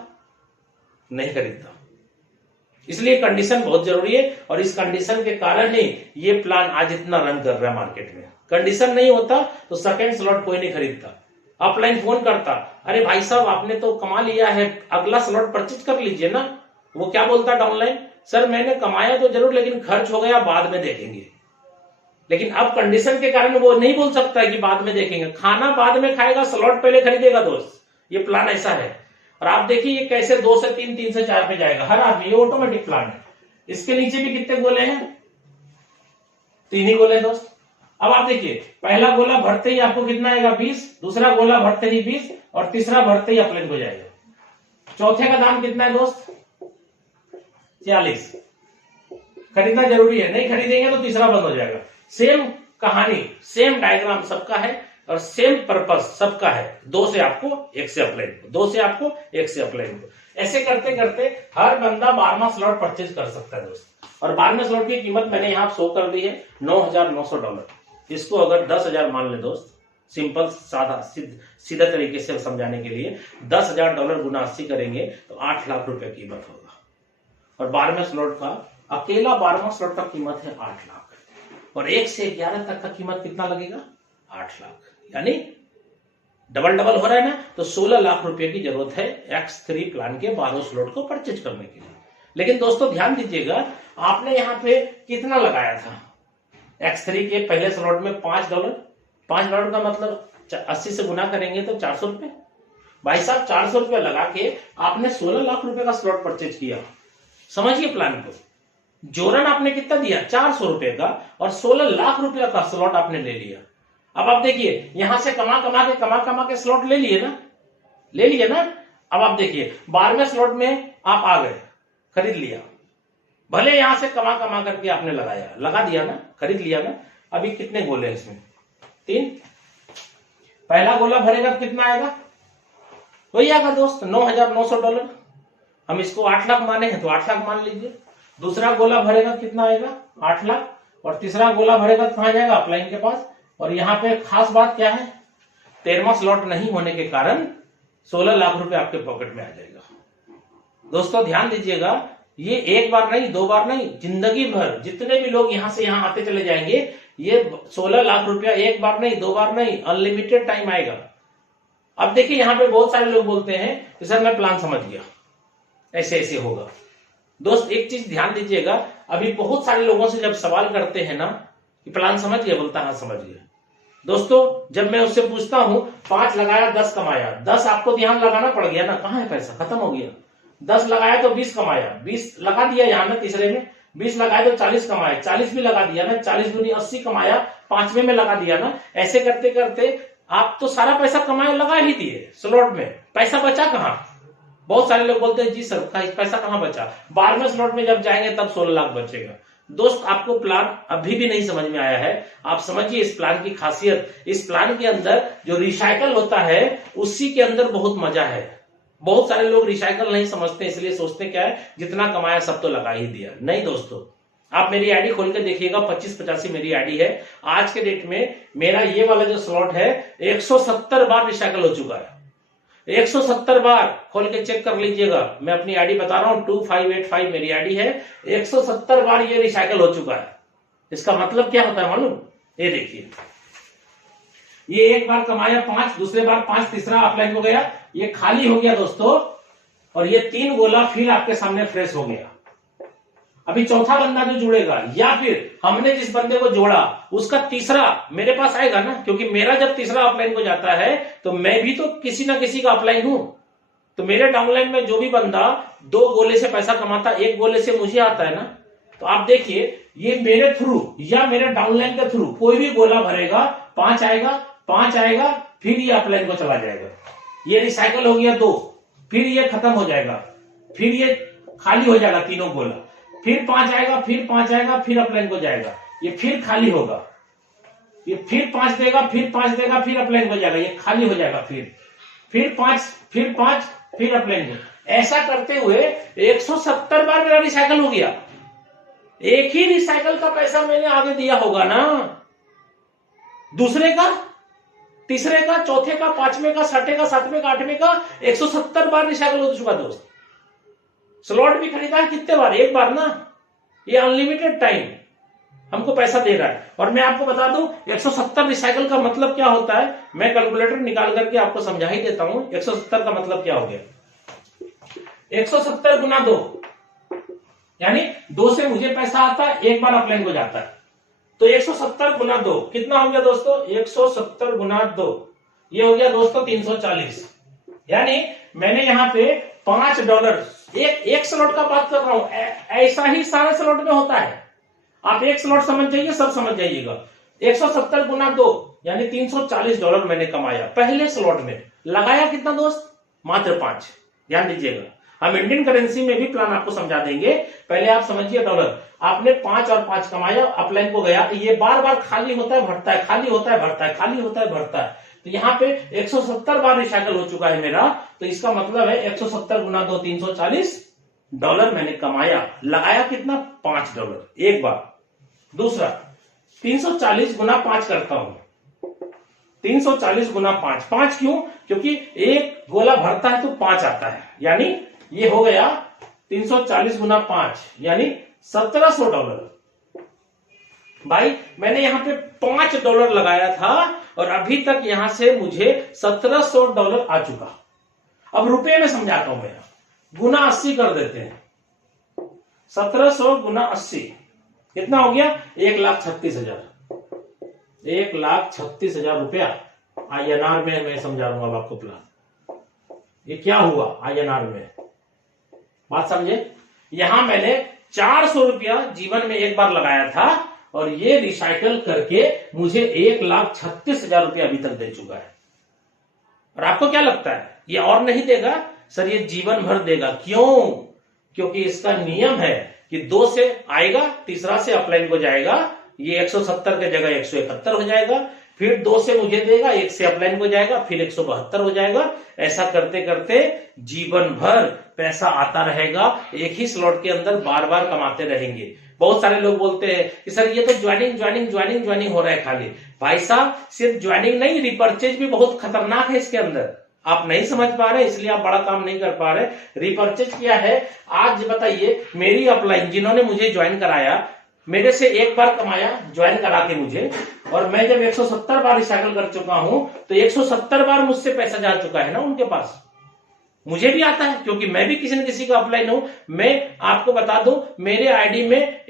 नहीं खरीदता। इसलिए कंडीशन बहुत जरूरी है और इस कंडीशन के कारण ही ये प्लान आज इतना रन कर रहा है मार्केट में। कंडीशन नहीं होता तो सेकेंड स्लॉट कोई नहीं खरीदता। अपलाइन फोन करता, अरे भाई साहब आपने तो कमा लिया है, अगला स्लॉट परचेज कर लीजिए ना। वो क्या बोलता डाउनलाइन? सर मैंने कमाया तो जरूर लेकिन खर्च हो गया, बाद में देखेंगे। लेकिन अब कंडीशन के कारण वो नहीं बोल सकता है कि बाद में देखेंगे। खाना बाद में खाएगा, स्लॉट पहले खरीदेगा दोस्त। ये प्लान ऐसा है। और आप देखिए ये कैसे 2 से 3, 3 से 4 पे जाएगा हर आदमी। ये ऑटोमेटिक प्लान है। इसके नीचे भी कितने गोले हैं? 3 ही गोले दोस्त। अब आप देखिए पहला गोला भरते ही आपको कितना आएगा? 20। दूसरा गोला भरते ही 20 और तीसरा भरते ही अपलाइन हो जाएगा। चौथे का दाम कितना है दोस्त? 40। खरीदना जरूरी है, नहीं खरीदेंगे तो तीसरा बंद हो जाएगा। सेम कहानी, सेम डायग्राम सबका है और सेम पर्पस सबका है। 2 से आपको 1 से अपलाइन, 2 से आपको 1 से अपलाइन। ऐसे करते करते हर बंदा 12वां स्लॉट परचेज कर सकता है दोस्त। और 12वें स्लॉट की कीमत मैंने यहाँ शो कर दी है $9,900। इसको अगर 10,000 मान ले दोस्त, सिंपल साधा सीधा तरीके से समझाने के लिए, $10,000 गुना 80 करेंगे तो 8 लाख रुपए कीमत होगा। और 12वें स्लॉट का अकेला 12वां स्लॉट का कीमत है 8 लाख। और 1 से 11 तक का कीमत कितना लगेगा? 8 लाख। यानी डबल डबल हो रहा है ना। तो 16 लाख रुपए की जरूरत है X3 प्लान के 12 स्लॉट को परचेज करने के लिए। लेकिन दोस्तों ध्यान दीजिएगा, आपने यहाँ पे कितना लगाया था? X3 के पहले स्लॉट में $5। $5 का मतलब 80 से गुना करेंगे तो 400 रुपए। भाई साहब 400 रुपए लगा के आपने 16 लाख रुपए का स्लॉट परचेज किया। समझिए प्लान को। जोरन आपने कितना दिया? 400 रुपए का और 16 लाख रुपए का स्लॉट आपने ले लिया। अब आप देखिए यहां से कमा के स्लॉट ले लिए ना। अब आप देखिए 12वें स्लॉट में आप आ गए, खरीद लिया। भले यहां से कमा करके आपने लगा दिया ना, खरीद लिया ना। अभी कितने गोले हैं इसमें? 3। पहला गोला भरेगा तो कितना आएगा? वही आएगा दोस्त $9,900। हम इसको 8 लाख माने हैं तो 8 लाख मान लीजिए। दूसरा गोला भरेगा कितना आएगा? 8 लाख। और तीसरा गोला भरेगा तो कहां जाएगा? अपलाइन के पास। और यहाँ पे खास बात क्या है? 13वां स्लॉट नहीं होने के कारण 16 लाख रुपए आपके पॉकेट में आ जाएगा। दोस्तों ध्यान दीजिएगा, ये एक बार नहीं, दो बार नहीं, जिंदगी भर जितने भी लोग यहां से यहां आते चले जाएंगे, ये 16 लाख रुपया एक बार नहीं, दो बार नहीं, अनलिमिटेड टाइम आएगा। अब देखिए यहां पे बहुत सारे लोग बोलते हैं कि सर मैं प्लान समझ गया, ऐसे ऐसे होगा। दोस्त एक चीज ध्यान दीजिएगा, अभी बहुत सारे लोगों से जब सवाल करते हैं ना कि प्लान समझ गया, बोलता हाँ समझ गया। दोस्तों जब मैं उससे पूछता हूं 5 लगाया 10 कमाया, 10 आपको ध्यान लगाना पड़ गया ना, कहां है पैसा, खत्म हो गया। 10 लगाया तो 20 कमाया, 20 लगा दिया यहां ना तीसरे में, 20 लगाया तो 40 कमाया, 40 भी लगा दिया ना, 40 दूनी 80 कमाया, 5वें में लगा दिया ना। ऐसे करते करते आप तो सारा पैसा कमाए लगा ही दिए स्लॉट में, पैसा बचा कहां। बहुत सारे लोग बोलते हैं जी सर पैसा कहां बचा, 12वें स्लॉट में जब जाएंगे तब 16 लाख बचेगा। दोस्त आपको प्लान अभी भी नहीं समझ में आया है, आप समझिए इस प्लान की खासियत। इस प्लान के अंदर जो रिसाइकल होता है उसी के अंदर बहुत मजा है। बहुत सारे लोग रिसाइकल नहीं समझते, इसलिए सोचते क्या है जितना कमाया सब तो लगा ही दिया। नहीं दोस्तों, आप मेरी आईडी खोल के देखिएगा, 2585 मेरी आईडी है। आज के डेट में मेरा ये वाला जो स्लॉट है 170 बार रिसाइकल हो चुका है, 170 बार। खोल के चेक कर लीजिएगा, मैं अपनी आईडी बता रहा हूं, 2585 मेरी आईडी है, 170 बार ये रिसाइकल हो चुका है। इसका मतलब क्या होता है मालूम, ये देखिए, ये एक बार कमाया 5, दूसरे बार 5, तीसरा अपलाइन हो गया, ये खाली हो गया दोस्तों, और ये 3 गोला फिर आपके सामने फ्रेश हो गया। अभी चौथा बंदा जो जुड़ेगा या फिर हमने जिस बंदे को जोड़ा उसका तीसरा मेरे पास आएगा ना, क्योंकि मेरा जब तीसरा अपलाइन को जाता है तो मैं भी तो किसी ना किसी का अपलाइन हूं। तो मेरे डाउनलाइन में जो भी बंदा 2 गोले से पैसा कमाता, 1 गोले से मुझे आता है ना, तो आप देखिए ये मेरे थ्रू या मेरे डाउनलाइन के थ्रू कोई भी गोला भरेगा, 5 आएगा, 5 आएगा, फिर ये अपलाइन को चला जाएगा। ये रिसाइकल हो गया 2, फिर ये खत्म हो जाएगा, फिर ये खाली हो जाएगा तीनों गोला, फिर 5 आएगा, फिर 5 आएगा, फिर अपलाइन को जाएगा, ये फिर खाली होगा, ये फिर 5 देगा, फिर 5 देगा, फिर अपलाइन को जाएगा, ये खाली हो जाएगा, फिर 5, फिर 5, फिर अपलाइन को। ऐसा करते हुए 170 बार मेरा रिसाइकल हो गया। एक ही रिसाइकल का पैसा मैंने आगे दिया होगा ना, दूसरे का, तीसरे का, चौथे का, 5वें का, 6वें का, 7वें का, 8वें का 170 बार रिसाइकल हो चुका दोस्त। स्लॉट भी खरीदा है कितने बार, एक बार ना। ये अनलिमिटेड टाइम हमको पैसा दे रहा है। और मैं आपको बता दूं 170 रिसाइकल का मतलब क्या होता है, मैं कैलकुलेटर निकाल करके आपको समझा ही देता हूं। 170 का मतलब क्या हो गया, 170 गुना 2, यानी 2 से मुझे पैसा आता है, एक बार अपलाइन को जाता है, तो 170 गुना 2 कितना हो गया दोस्तों, 170 गुना 2 ये हो गया दोस्तों 340। यानी मैंने यहां पे $5 एक स्लॉट का बात कर रहा हूं, ऐसा ही सारे स्लॉट में होता है। आप एक स्लॉट समझ जाइए, सब समझ जाइएगा। 170 गुना 2 यानी $340 मैंने कमाया पहले स्लॉट में। लगाया कितना दोस्त, मात्र 5। ध्यान दीजिएगा, हम इंडियन करेंसी में भी प्लान आपको समझा देंगे, पहले आप समझिए डॉलर। आपने 5 और 5 कमाया, अपलाइन को गया, ये बार बार खाली होता है भरता है, खाली होता है भरता है, खाली होता है भरता है। तो यहाँ पे 170 बार रिसाइकल हो चुका है मेरा, तो इसका मतलब है 170 गुना 2 $340 मैंने कमाया। लगाया कितना, $5 एक बार। दूसरा 340 गुना 5 करता हूं, 340 गुना 5, 5 क्यों, क्योंकि एक गोला भरता है तो 5 आता है, यानी ये हो गया 340 गुना 5 यानी $1700। भाई मैंने यहां पे $5 लगाया था और अभी तक यहां से मुझे $1700 आ चुका। अब रुपए में समझाता हूं मैं, गुना 80 कर देते हैं, 1700 गुना 80 कितना हो गया, 1,36,000। 1,36,000 रुपया INR में मैं समझा दूंगा अब आपको प्लान। ये क्या हुआ INR में, बात समझे। यहां मैंने 400 रुपया जीवन में एक बार लगाया था और ये रिसाइकल करके मुझे 1,36,000 रुपया अभी तक दे चुका है। और आपको क्या लगता है ये और नहीं देगा, सर ये जीवन भर देगा। क्यों, क्योंकि इसका नियम है कि 2 से आएगा, तीसरा से अपलाइन को जाएगा, ये 170 के जगह 171 हो जाएगा, फिर 2 से मुझे देगा, 1 से अपलाइन को जाएगा, फिर 172 हो जाएगा। ऐसा करते करते जीवन भर पैसा आता रहेगा, एक ही स्लॉट के अंदर बार बार कमाते रहेंगे। बहुत सारे लोग बोलते हैं कि सर ये तो ज्वाइनिंग हो रहा है खाली। भाई साहब सिर्फ ज्वाइनिंग नहीं, रिपर्चेज भी बहुत खतरनाक है इसके अंदर। आप नहीं समझ पा रहे इसलिए आप बड़ा काम नहीं कर पा रहे। रिपर्चेज क्या है, आज बताइए मेरी अपलाइन जिन्होंने मुझे ज्वाइन कराया, मेरे से एक बार कमाया ज्वाइन करा के मुझे, और मैं जब 170 बार रिसाइकल कर चुका हूं तो 170 बार मुझससे पैसा जा चुका है ना उनके पास। मुझे भी आता है क्योंकि मैं भी किसी न किसी का अपलाइन हूं। मैं आपको बता दूं मेरे आईडी में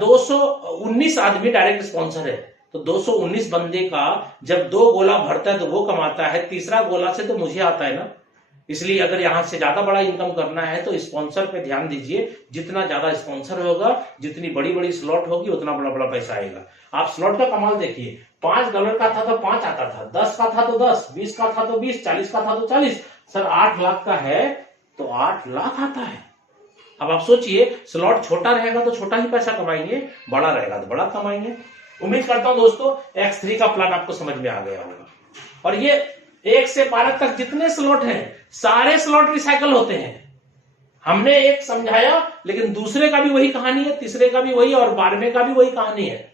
219 आदमी डायरेक्ट स्पॉन्सर है। तो 219 बंदे का जब 2 गोला भरता है तो वो कमाता है, तीसरा गोला से तो मुझे आता है ना। इसलिए अगर यहां से ज्यादा बड़ा इनकम करना है तो स्पॉन्सर पे ध्यान दीजिए। जितना ज्यादा स्पॉन्सर होगा, जितनी बड़ी बड़ी स्लॉट होगी, उतना बड़ा बड़ा पैसा आएगा। आप स्लॉट का कमाल देखिए, $5 का था तो 5 आता था, 10 का था तो 10, 20 का था तो 20, 40 का था तो 40। सर 8 लाख का है तो 8 लाख आता है। अब आप सोचिए, स्लॉट छोटा रहेगा तो छोटा ही पैसा कमाएंगे, बड़ा रहेगा तो बड़ा कमाएंगे। उम्मीद करता हूं दोस्तों X3 का प्लान आपको समझ में आ गया होगा। और ये 1 से 12 तक जितने स्लॉट हैं, सारे स्लॉट रिसाइकल होते हैं। हमने एक समझाया, लेकिन दूसरे का भी वही कहानी है, तीसरे का भी वही, और 12वें का भी वही कहानी है।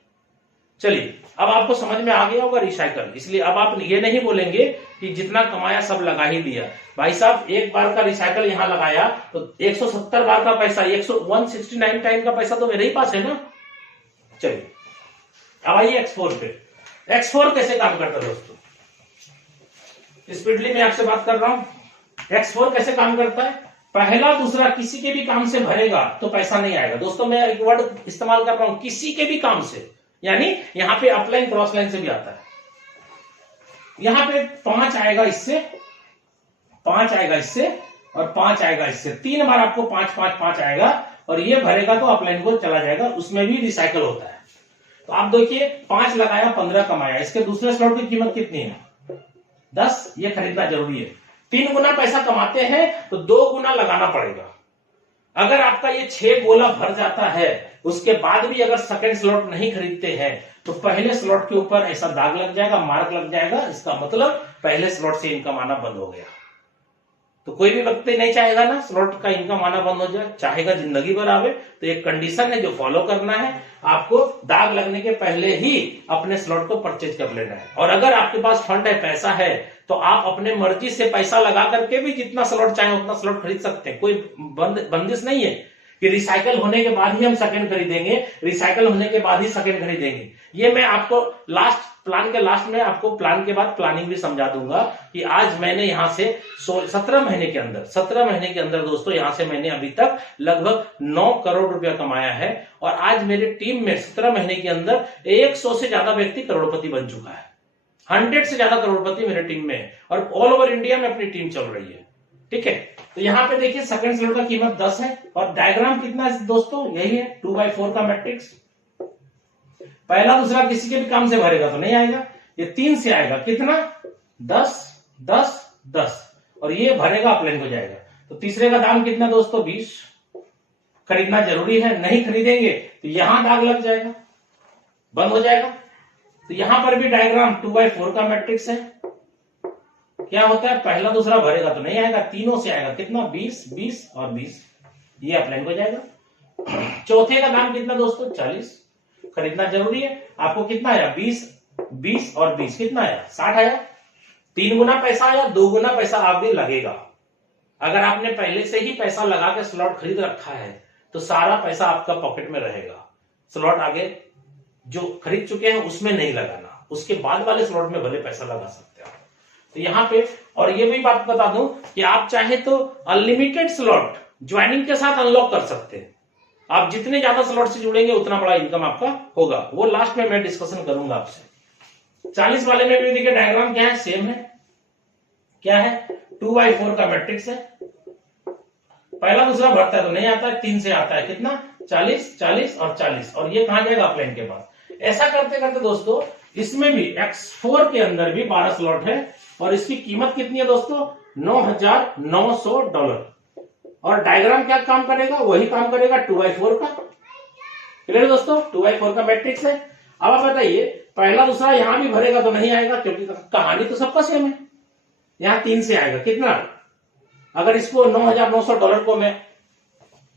चलिए अब आपको समझ में आ गया होगा रिसाइकल। इसलिए अब आप ये नहीं बोलेंगे कि जितना कमाया सब लगा ही दिया। भाई साहब एक बार का रिसाइकल यहां लगाया तो 170 बार का पैसा, 169 टाइम का पैसा तो मेरे ही पास है ना। चलिए अब आइए X4 पे। X4 कैसे काम करता है दोस्तों, स्पीडली मैं आपसे बात कर रहा हूं। X4 कैसे काम करता है, पहला दूसरा किसी के भी काम से भरेगा तो पैसा नहीं आएगा। दोस्तों मैं एक वर्ड इस्तेमाल कर रहा हूं, किसी के भी काम से, यानी यहां पे अपलाइन क्रॉस लाइन से भी आता है। यहां पे 5 आएगा इससे, 5 आएगा इससे, और 5 आएगा इससे। 3 बार आपको 5 5 5 आएगा, और ये भरेगा तो अपलाइन को चला जाएगा, उसमें भी रिसाइकल होता है। तो आप देखिए 5 लगाया 15 कमाया। इसके दूसरे स्लॉट की कीमत कितनी है, 10। ये खरीदना जरूरी है। 3 गुना पैसा कमाते हैं तो 2 गुना लगाना पड़ेगा। अगर आपका ये 6 गोला भर जाता है, उसके बाद भी अगर सेकंड स्लॉट नहीं खरीदते हैं तो पहले स्लॉट के ऊपर ऐसा दाग लग जाएगा, मार्क लग जाएगा। इसका मतलब पहले स्लॉट से इनकम आना बंद हो गया। तो कोई भी व्यक्ति नहीं चाहेगा ना स्लॉट का इनकम आना बंद हो जाए, चाहेगा जिंदगी भर आवे। तो एक कंडीशन है जो फॉलो करना है, आपको दाग लगने के पहले ही अपने स्लॉट को परचेज कर लेना है। और अगर आपके पास फंड है, पैसा है, तो आप अपने मर्जी से पैसा लगा करके भी जितना स्लॉट चाहे उतना स्लॉट खरीद सकते हैं। कोई बंदिश नहीं है कि रिसाइकल होने के बाद ही हम सेकंड खरीदेंगे, रिसाइकल होने के बाद ही सेकंड खरीदेंगे। ये मैं आपको प्लान के लास्ट में आपको प्लान के बाद प्लानिंग भी समझा दूंगा कि आज मैंने यहां से 17 महीने के अंदर दोस्तों यहां से मैंने अभी तक लगभग 9 करोड़ रुपया कमाया है। और आज मेरे टीम में 17 महीने के अंदर 100 से ज्यादा व्यक्ति करोड़पति बन चुका है। 100 से ज्यादा करोड़पति मेरे टीम में है, और ऑल ओवर इंडिया में अपनी टीम चल रही है। ठीक है, तो यहां पे देखिए सेकंड स्लॉट का कीमत 10 है, और डायग्राम कितना है दोस्तों, यही है 2/4 का मैट्रिक्स। पहला दूसरा किसी के भी काम से भरेगा तो नहीं आएगा, ये 3 से आएगा। कितना, 10 10 10, और ये भरेगा अपलाइन को जाएगा। तो तीसरे का दाम कितना दोस्तों, 20। खरीदना जरूरी है, नहीं खरीदेंगे तो यहां दाग लग जाएगा, बंद हो जाएगा। तो यहां पर भी डायग्राम 2/4 का मैट्रिक्स है। क्या होता है, पहला दूसरा भरेगा तो नहीं आएगा, तीनों से आएगा। कितना, 20 20 और 20, ये अपलाइन हो जाएगा। चौथे का दाम कितना दोस्तों, 40। खरीदना जरूरी है। आपको कितना आया, 20 20 और 20, कितना आया, 60 आया। 3 गुना पैसा आया, 2 गुना पैसा आगे लगेगा। अगर आपने पहले से ही पैसा लगा के स्लॉट खरीद रखा है तो सारा पैसा आपका पॉकेट में रहेगा। स्लॉट आगे जो खरीद चुके हैं उसमें नहीं लगाना, उसके बाद वाले स्लॉट में भले पैसा लगा सकते हैं। तो यहाँ पे, और ये भी बात बता दूं कि आप चाहे तो अनलिमिटेड स्लॉट ज्वाइनिंग के साथ अनलॉक कर सकते हैं। आप जितने ज्यादा स्लॉट से जुड़ेंगे उतना बड़ा इनकम आपका होगा, वो लास्ट में मैं डिस्कशन करूंगा आपसे। 40 वाले में भी देखिए डायग्राम क्या है, सेम है। क्या है, 2/4 का मैट्रिक्स है। पहला दूसरा भरता है तो नहीं आता है, 3 से आता है। कितना, 40 40 और 40, और ये कहां जाएगा, अपलाइन के पास। ऐसा करते करते दोस्तों इसमें भी X4 के अंदर भी 12 स्लॉट है, और इसकी कीमत कितनी है दोस्तों, $9,900। और डायग्राम क्या काम करेगा, वही काम करेगा 2/4 का। क्लियर दोस्तों, 2/4 का मैट्रिक्स है। अब आप बताइए पहला दूसरा यहां भी भरेगा तो नहीं आएगा, क्योंकि कहानी तो सबका सेम है। यहां 3 से आएगा। कितना, अगर इसको $9,900 को मैं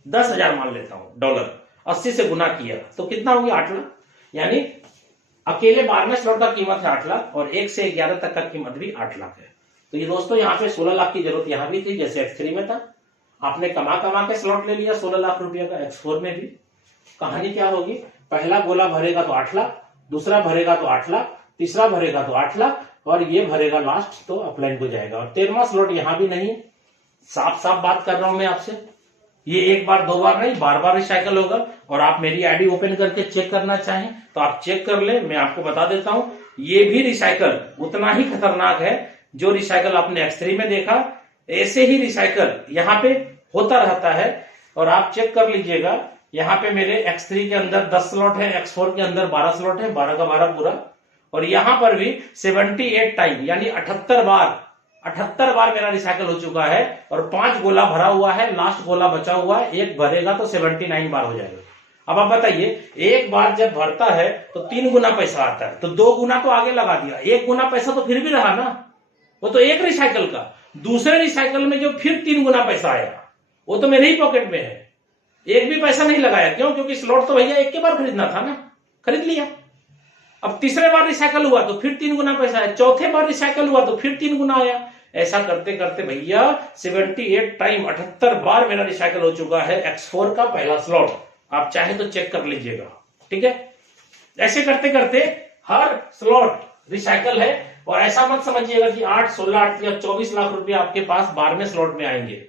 10,000 मान लेता हूं डॉलर, 80 से गुना किया तो कितना हो गया 8 लाख। यानी अकेले 12वें स्लॉट का कीमत है 8 लाख और 1 से 11 तक का कीमत भी 8 लाख है। तो ये दोस्तों यहाँ पे 16 लाख की जरूरत यहाँ भी थी, जैसे X3 में था। आपने कमा के स्लॉट ले लिया 16 लाख रुपया का। X4 में भी कहानी क्या होगी, पहला गोला भरेगा तो 8 लाख, दूसरा भरेगा तो 8 लाख, तीसरा भरेगा तो 8 लाख और ये भरेगा लास्ट तो अपलाइन को जाएगा। और 13वां स्लॉट यहां भी नहीं, साफ साफ बात कर रहा हूं मैं आपसे, ये एक बार दो बार नहीं, बार बार रिसाइकल होगा। और आप मेरी आईडी ओपन करके चेक करना चाहें तो आप चेक कर ले, मैं आपको बता देता हूं ये भी रिसाइकल उतना ही खतरनाक है जो रिसाइकल आपने X3 में देखा। ऐसे ही रिसाइकल यहाँ पे होता रहता है और आप चेक कर लीजिएगा। यहाँ पे मेरे X3 के अंदर 10 स्लॉट है, X4 के अंदर 12 स्लॉट है, 12 का 12 पूरा। और यहां पर भी 78 टाइम यानी 78 बार मेरा रिसाइकल हो चुका है और 5 गोला भरा हुआ है, लास्ट गोला बचा हुआ है, एक भरेगा तो 79 बार हो जाएगा। अब आप बताइए, एक बार जब भरता है तो 3 गुना पैसा आता है, तो 2 गुना तो आगे लगा दिया, 1 गुना पैसा तो फिर भी रहा ना, वो तो एक रिसाइकल का। दूसरे रिसाइकल में जो फिर 3 गुना पैसा आया वो तो मेरे ही पॉकेट में है, एक भी पैसा नहीं लगाया। क्यों? क्योंकि स्लॉट तो भैया एक के बार खरीदना था ना, खरीद लिया। अब तीसरे बार रिसाइकल हुआ तो फिर 3 गुना पैसा आया, चौथे बार रिसाइकल हुआ तो फिर 3 गुना आया। ऐसा करते करते भैया 78 टाइम 78 बार मेरा रिसाइकल हो चुका है X4 का पहला स्लॉट। आप चाहे तो चेक कर लीजिएगा, ठीक है। ऐसे करते करते हर स्लॉट रिसाइकल है। और ऐसा मत समझिएगा कि 8, 16, 8 या 24 लाख रुपए आपके पास 12वें स्लॉट में आएंगे।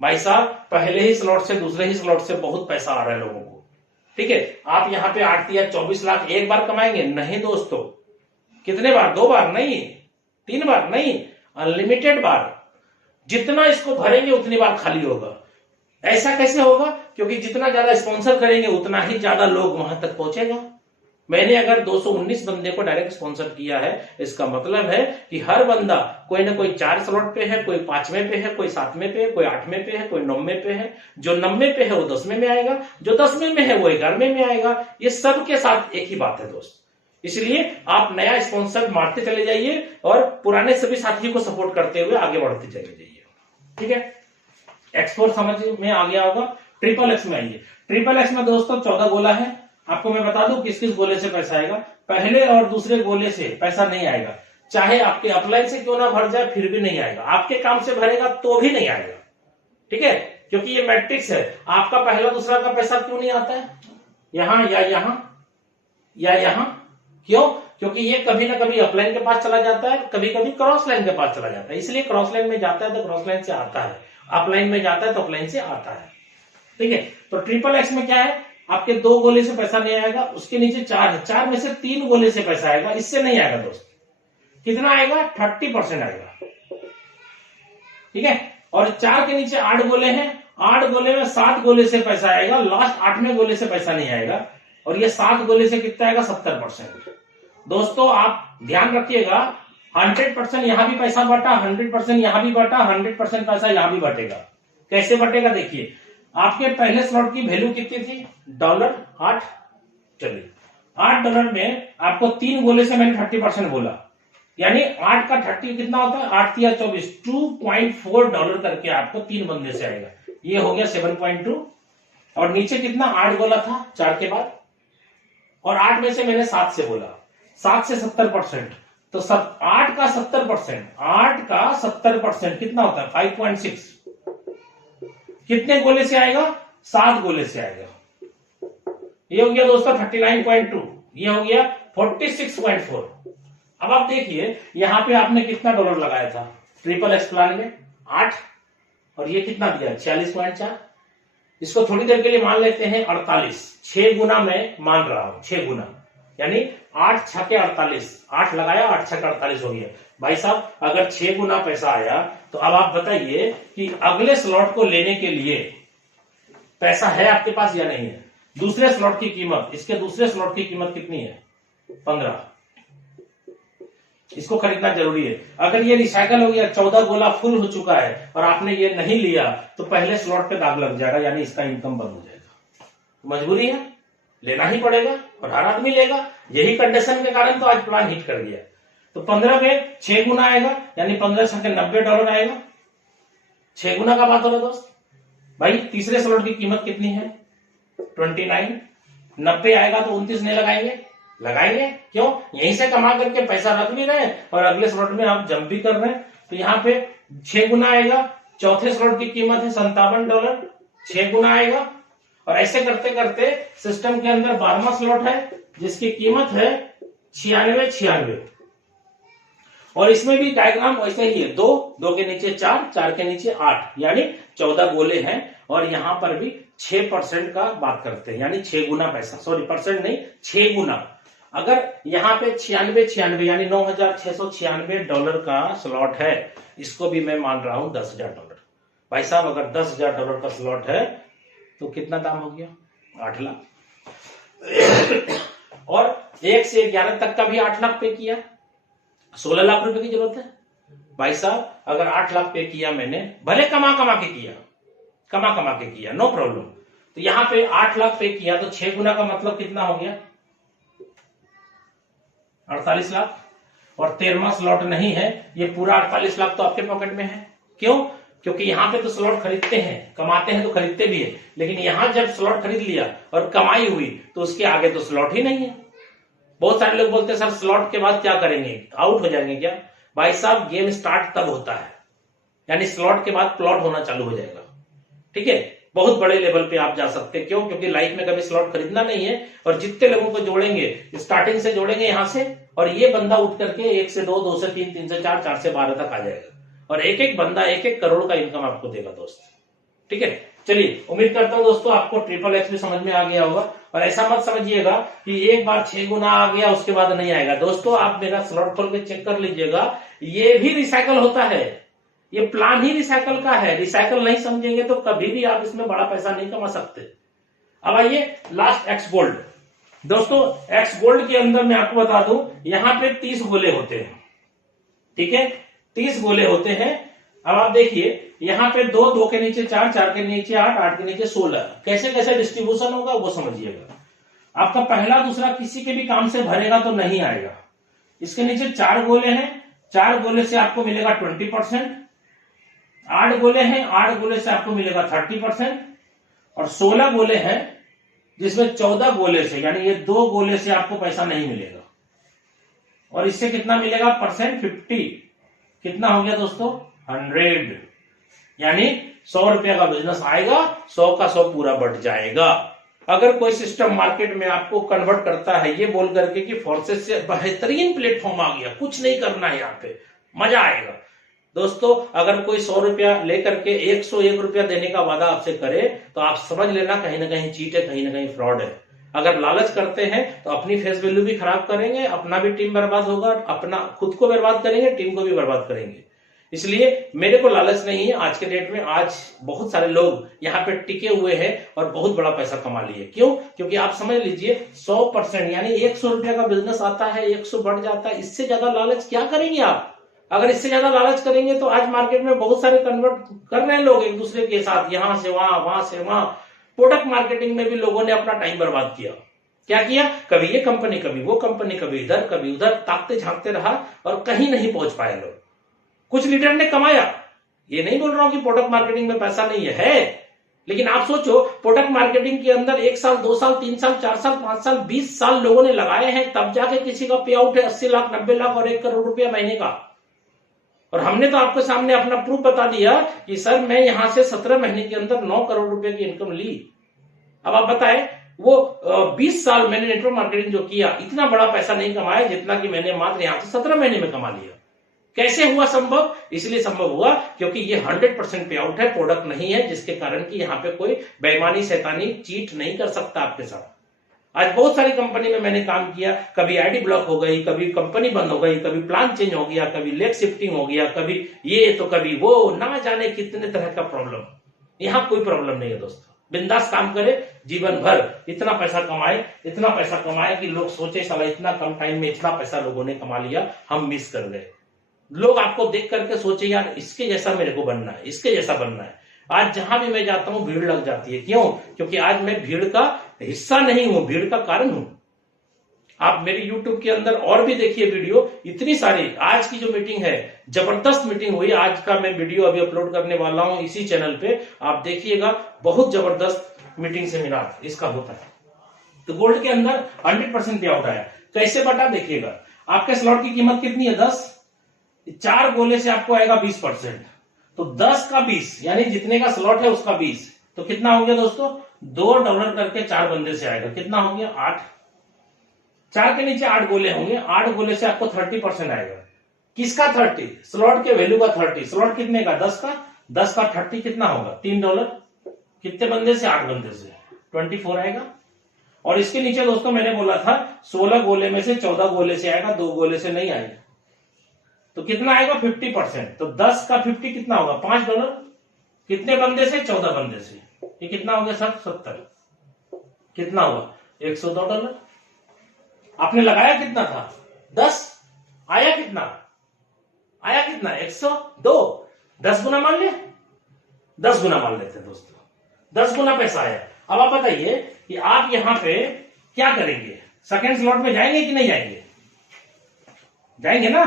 भाई साहब, पहले ही स्लॉट से दूसरे ही स्लॉट से बहुत पैसा आ रहा है लोगों को, ठीक है। आप यहाँ पे 8 या 24 लाख एक बार कमाएंगे? नहीं दोस्तों। कितने बार? 2 बार नहीं, 3 बार नहीं, अनलिमिटेड बार। जितना इसको भरेंगे उतनी बार खाली होगा। ऐसा कैसे होगा? क्योंकि जितना ज्यादा स्पॉन्सर करेंगे उतना ही ज्यादा लोग वहां तक पहुंचेगा। मैंने अगर 219 बंदे को डायरेक्ट स्पॉन्सर किया है, इसका मतलब है कि हर बंदा कोई ना कोई 4 स्लॉट पे है, कोई 5वें पे है, कोई 7वें पे है, कोई 8वें पे है, कोई 9वें पे है। जो 9वें पे है वो 10वें में आएगा, जो 10वें में है वो 11वें में आएगा। ये सबके साथ एक ही बात है दोस्त। इसलिए आप नया स्पॉन्सर मारते चले जाइए और पुराने सभी साथियों को सपोर्ट करते हुए आगे बढ़ते चले जाइए, ठीक है। X4 समझ में आ गया होगा। XXX में आइए। XXX में दोस्तों 14 गोला है। आपको मैं बता दूं किस किस गोले से पैसा आएगा। पहले और दूसरे गोले से पैसा नहीं आएगा, चाहे आपके अपलाइन से क्यों ना भर जाए फिर भी नहीं आएगा। आपके काम से भरेगा तो भी नहीं आएगा, ठीक है। क्योंकि ये मैट्रिक्स है। आपका पहला दूसरा का पैसा क्यों नहीं आता है यहां या यहां या यहां? क्यों? क्योंकि ये कभी ना कभी अपलाइन के पास चला जाता है, कभी कभी क्रॉस लाइन के पास चला जाता है। इसलिए क्रॉस लाइन में जाता है तो क्रॉस लाइन से आता है, अपलाइन में जाता है तो अपलाइन से आता है, ठीक है। तो XXX में क्या है, आपके 2 गोले से पैसा नहीं आएगा, उसके नीचे 4 है, 4 में से 3 गोले से पैसा आएगा, इससे नहीं आएगा दोस्त। कितना आएगा? 30% आएगा, ठीक है। और 4 के नीचे 8 गोले हैं, 8 गोले में 7 गोले से पैसा आएगा, लास्ट 8वें गोले से पैसा नहीं आएगा। और ये 7 गोले से कितना आएगा? 70%। दोस्तों आप ध्यान रखिएगा, 100% यहां भी पैसा बटा, 100% यहां भी बटा, 100% पैसा यहां भी बटेगा। कैसे बटेगा देखिए। आपके पहले स्लॉट की वैल्यू कितनी थी? $8। चलिए $8 में आपको 3 गोले से मैंने 30% बोला, यानी 8 का 30 कितना होता है? 8 या 24, $2.4 करके आपको 3 बंदे से आएगा। ये हो गया 7.2। और नीचे कितना? 8 गोला था 4 के बाद, और 8 में से मैंने 7 से बोला, 7 से 70%। तो 8 का 70%, 8 का 70% कितना होता है? 5.6। कितने गोले से आएगा? 7 गोले से आएगा। ये हो गया दोस्तों 39.2, ये हो गया 46.4। अब आप देखिए यहां पे आपने कितना डॉलर लगाया था XXX प्लान में? 8। और ये कितना दिया? 46.4। इसको थोड़ी देर के लिए मान लेते हैं 48। 6 गुना मैं मान रहा हूं, 6 गुना, यानी 8 छके 48। 8 लगाया, 8 छके 48 हो गया। भाई साहब अगर 6 गुना पैसा आया तो अब आप बताइए कि अगले स्लॉट को लेने के लिए पैसा है आपके पास या नहीं है? दूसरे स्लॉट की कीमत, इसके दूसरे स्लॉट की कीमत कितनी है? 15। इसको खरीदना जरूरी है। अगर ये रिसाइकल हो गया, 14 गोला फुल हो चुका है और आपने ये नहीं लिया तो पहले स्लॉट पे दाग लग जाएगा, यानी इसका इनकम बंद हो जाएगा। मजबूरी है, लेना ही पड़ेगा और हर आदमी लेगा। यही कंडीशन के कारण तो आज प्लान हिट कर गया। तो 15 में 6 गुना आएगा, यानी 15 छके $90 आएगा। 6 गुना का बात हो रहा दोस्त। भाई तीसरे स्लॉट की कीमत कितनी है? 29, 90 आएगा तो 29 नहीं लगाएंगे? लगाएंगे। क्यों? यहीं से कमा करके पैसा रख भी रहे हैं और अगले स्लॉट में आप जंप भी कर रहे हैं, तो यहाँ पे 6 गुना आएगा। चौथे स्लॉट की कीमत है $57, 6 गुना आएगा। और ऐसे करते करते सिस्टम के अंदर 12वां स्लॉट है जिसकी कीमत है 96। और इसमें भी डायग्राम वैसे ही है, 2 के नीचे 4, 4 के नीचे 8, यानी 14 गोले हैं। और यहां पर भी 6% का बात करते हैं, यानी 6 गुना पैसा, सॉरी परसेंट नहीं, 6 गुना। अगर यहाँ पे 96 यानी $9,696 का स्लॉट है, इसको भी मैं मान रहा हूं $10,000। भाई साहब अगर $10,000 का स्लॉट है तो कितना दाम हो गया? 8 लाख। और 1 से 11 तक का भी 8 लाख पे किया, 16 लाख रुपए की जरूरत है। भाई साहब अगर 8 लाख पे किया मैंने, भले कमा कमा के किया, नो प्रॉब्लम। तो यहां पे 8 लाख पे किया तो 6 गुना का मतलब कितना हो गया? 48 लाख। और 13वां स्लॉट नहीं है, ये पूरा 48 लाख तो आपके पॉकेट में है। क्यों? क्योंकि यहां पे तो स्लॉट खरीदते हैं, कमाते हैं तो खरीदते भी है, लेकिन यहां जब स्लॉट खरीद लिया और कमाई हुई तो उसके आगे तो स्लॉट ही नहीं है। बहुत सारे लोग बोलते हैं सर स्लॉट के बाद क्या करेंगे, आउट हो जाएंगे क्या? भाई साहब गेम स्टार्ट तब होता है, यानी स्लॉट के बाद प्लॉट होना चालू हो जाएगा। ठीक है, बहुत बड़े लेवल पे आप जा सकते हैं। क्यों? क्योंकि लाइफ में कभी स्लॉट खरीदना नहीं है, और जितने लोगों को जोड़ेंगे स्टार्टिंग से जोड़ेंगे यहां से, और ये बंदा उठ करके 1 से 2, 2 से 3, 3 से 4, 4 से 12 तक आ जाएगा, और एक एक बंदा 1-1 करोड़ का इनकम आपको देगा दोस्त। ठीक है, चलिए उम्मीद करता हूं दोस्तों आपको XXX भी समझ में आ गया होगा। और ऐसा मत समझिएगा कि एक बार 6 गुना आ गया उसके बाद नहीं आएगा। दोस्तों आप मेरा स्लॉट खोल के चेक कर लीजिएगा, ये भी रिसाइकल होता है, ये प्लान ही रिसाइकल का है। रिसाइकल नहीं समझेंगे तो कभी भी आप इसमें बड़ा पैसा नहीं कमा सकते। अब आइए लास्ट एक्स गोल्ड। दोस्तों एक्स गोल्ड के अंदर मैं आपको बता दूं, यहां पे 30 गोले होते हैं। ठीक है, 30 गोले होते हैं। अब आप देखिए यहां पे 2 के नीचे 4, 4 के नीचे 8, 8 के नीचे 16, कैसे कैसे डिस्ट्रीब्यूशन होगा वो समझिएगा। आपका पहला दूसरा किसी के भी काम से भरेगा तो नहीं आएगा। इसके नीचे 4 गोले हैं, 4 गोले से आपको मिलेगा 20%, 8 गोले हैं, 8 गोले से आपको मिलेगा 30%, और 16 गोले हैं जिसमें 14 गोले से, यानी ये 2 गोले से आपको पैसा नहीं मिलेगा। और इससे कितना मिलेगा परसेंट? 50। कितना हो गया दोस्तों? 100। यानी 100 रुपया का बिजनेस आएगा, 100 का 100 पूरा बढ़ जाएगा। अगर कोई सिस्टम मार्केट में आपको कन्वर्ट करता है ये बोल करके कि फोर्सेस से बेहतरीन प्लेटफॉर्म आ गया, कुछ नहीं करना है, यहाँ पे मजा आएगा। दोस्तों अगर कोई 100 रुपया लेकर के 101 रुपया देने का वादा आपसे करे तो आप समझ लेना कहीं ना कहीं चीट है, कहीं ना कहीं फ्रॉड है। अगर लालच करते हैं तो अपनी फेस वैल्यू भी खराब करेंगे, अपना भी टीम बर्बाद होगा, अपना खुद को बर्बाद करेंगे, टीम को भी बर्बाद करेंगे। इसलिए मेरे को लालच नहीं है। आज के डेट में आज बहुत सारे लोग यहाँ पे टिके हुए हैं और बहुत बड़ा पैसा कमा लिए। क्यों? क्योंकि आप समझ लीजिए 100% यानी 100 रुपया का बिजनेस आता है, 100 बढ़ जाता है। इससे ज्यादा लालच क्या करेंगे आप? अगर इससे ज्यादा लालच करेंगे तो आज मार्केट में बहुत सारे कन्वर्ट कर रहे हैं लोग एक दूसरे के साथ, यहां से वहां, वहां से वहां। प्रोडक्ट मार्केटिंग में भी लोगों ने अपना टाइम बर्बाद किया। क्या किया? कभी ये कंपनी, कभी वो कंपनी, कभी इधर कभी उधर, ताकते झांकते रहा और कहीं नहीं पहुंच पाए लोग। कुछ लीडर ने कमाया, ये नहीं बोल रहा हूं कि प्रोडक्ट मार्केटिंग में पैसा नहीं है, लेकिन आप सोचो प्रोडक्ट मार्केटिंग के अंदर 1 साल, 2 साल, 3 साल, 4 साल, 5 साल, 20 साल लोगों ने लगाए हैं, तब जाके किसी का पे आउट है 80 लाख, 90 लाख और 1 करोड़ रुपया महीने का। और हमने तो आपके सामने अपना प्रूफ बता दिया कि सर मैं यहां से 17 महीने के अंदर 9 करोड़ रुपए की इनकम ली। अब आप बताएं वो 20 साल मैंने नेटवर्क मार्केटिंग जो किया, इतना बड़ा पैसा नहीं कमाया जितना कि मैंने मात्र यहां से 17 महीने में कमा लिया। कैसे हुआ संभव? इसलिए संभव हुआ क्योंकि ये 100% पे आउट है, प्रोडक्ट नहीं है, जिसके कारण कि यहाँ पे कोई बेईमानी, शैतानी, चीट नहीं कर सकता आपके साथ। आज बहुत सारी कंपनी में मैंने काम किया, कभी आईडी ब्लॉक हो गई, कभी कंपनी बंद हो गई, कभी प्लान चेंज हो गया, कभी लेग शिफ्टिंग हो गया, कभी ये तो कभी वो, ना जाने कितने तरह का प्रॉब्लम। यहाँ कोई प्रॉब्लम नहीं है दोस्तों। बिंदास काम करे, जीवन भर इतना पैसा कमाए कि लोग सोचे साला इतना कम टाइम में इतना पैसा लोगों ने कमा लिया, हम मिस कर गए। लोग आपको देख करके सोचे यार इसके जैसा मेरे को बनना है, इसके जैसा बनना है। आज जहां भी मैं जाता हूं भीड़ लग जाती है। क्यों? क्योंकि आज मैं भीड़ का हिस्सा नहीं हूं, भीड़ का कारण हूं। आप मेरी YouTube के अंदर और भी देखिए वीडियो, इतनी सारी। आज की जो मीटिंग है जबरदस्त मीटिंग हुई, आज का मैं वीडियो अभी अपलोड करने वाला हूं इसी चैनल पे, आप देखिएगा। बहुत जबरदस्त मीटिंग सेमिनार, इसका होता है। तो गोल्ड के अंदर 100% पे आउट आया। कैसे बटा देखिएगा, आपके स्लॉट की कीमत कितनी है 10, 4 गोले से आपको आएगा 20%, तो 10 का 20 यानी जितने का स्लॉट है उसका 20, तो कितना हो गया दोस्तों, $2 करके 4 बंदे से आएगा, कितना हो गया 8, 4 के नीचे 8 गोले होंगे, 8 गोले से आपको 30% आएगा। किसका 30, स्लॉट के वैल्यू का 30, स्लॉट कितने का 10 का, 10 का 30 कितना होगा $3, कितने बंदे से, 8 बंदे से 24 आएगा। और इसके नीचे दोस्तों मैंने बोला था 16 गोले में से 14 गोले से आएगा, 2 गोले से नहीं आएगा, तो कितना आएगा 50%, तो 10 का 50 कितना होगा $5, कितने बंदे से, 14 बंदे से, ये कितना हो गया सर 70, कितना हुआ $102। आपने लगाया कितना था 10, आया कितना 102, 10 गुना मान लिया, 10 गुना मान लेते हैं दोस्तों, 10 गुना पैसा आया। अब आप बताइए कि आप यहां पे क्या करेंगे, सेकंड स्लॉट में जाएंगे कि नहीं जाएंगे, जाएंगे ना,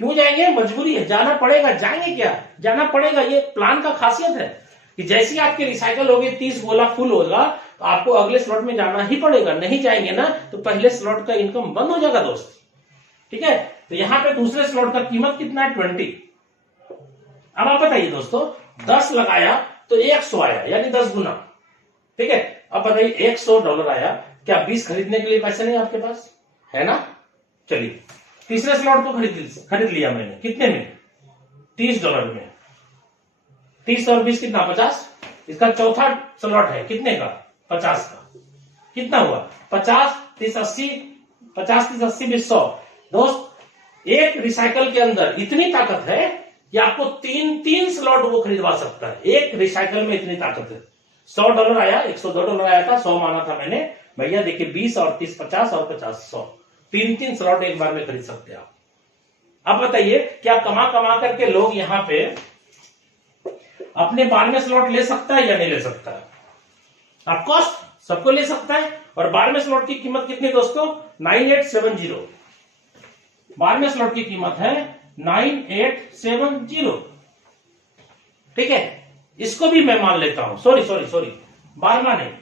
क्यों जाएंगे, मजबूरी है, जाना पड़ेगा, जाएंगे क्या, जाना पड़ेगा, ये प्लान का खासियत है कि जैसे ही आपके रिसाइकल होगी 30 गोला फुल होगा तो आपको अगले स्लॉट में जाना ही पड़ेगा, नहीं जाएंगे ना तो पहले स्लॉट का इनकम बंद हो जाएगा दोस्त, ठीक है। तो यहां पे दूसरे स्लॉट का कीमत कितना है 20। अब आप बताइए दोस्तों 10 लगाया तो 100 आया यानी 10 गुना, ठीक है। अब बताइए $100 आया, क्या 20 खरीदने के लिए पैसे नहीं आपके पास है ना, चलिए तीसरे स्लॉट को खरीद लिया मैंने, कितने में $30 में, 30 और 20 कितना 50, इसका चौथा स्लॉट है कितने का 50 का, कितना हुआ 50 30 80, 50 30 80 20 100। दोस्त एक रिसाइकल के अंदर इतनी ताकत है कि आपको 3 स्लॉट वो खरीदवा सकता है, एक रिसाइकल में इतनी ताकत है। $100 आया, $102 आया था, 100 माना था मैंने, भैया देखिए 20 और 30 50 और 50 100, 3 स्लॉट एक बार में खरीद सकते हैं आप। अब बताइए क्या कमा करके लोग यहां पे अपने 12वें स्लॉट ले सकता है या नहीं ले सकता है, ऑफकोर्स सबको ले सकता है। और 12वें स्लॉट की कीमत कितनी दोस्तों 9870, 12वें स्लॉट की कीमत है 9870, ठीक है। इसको भी मैं मान लेता हूं, सॉरी 12वां नहीं,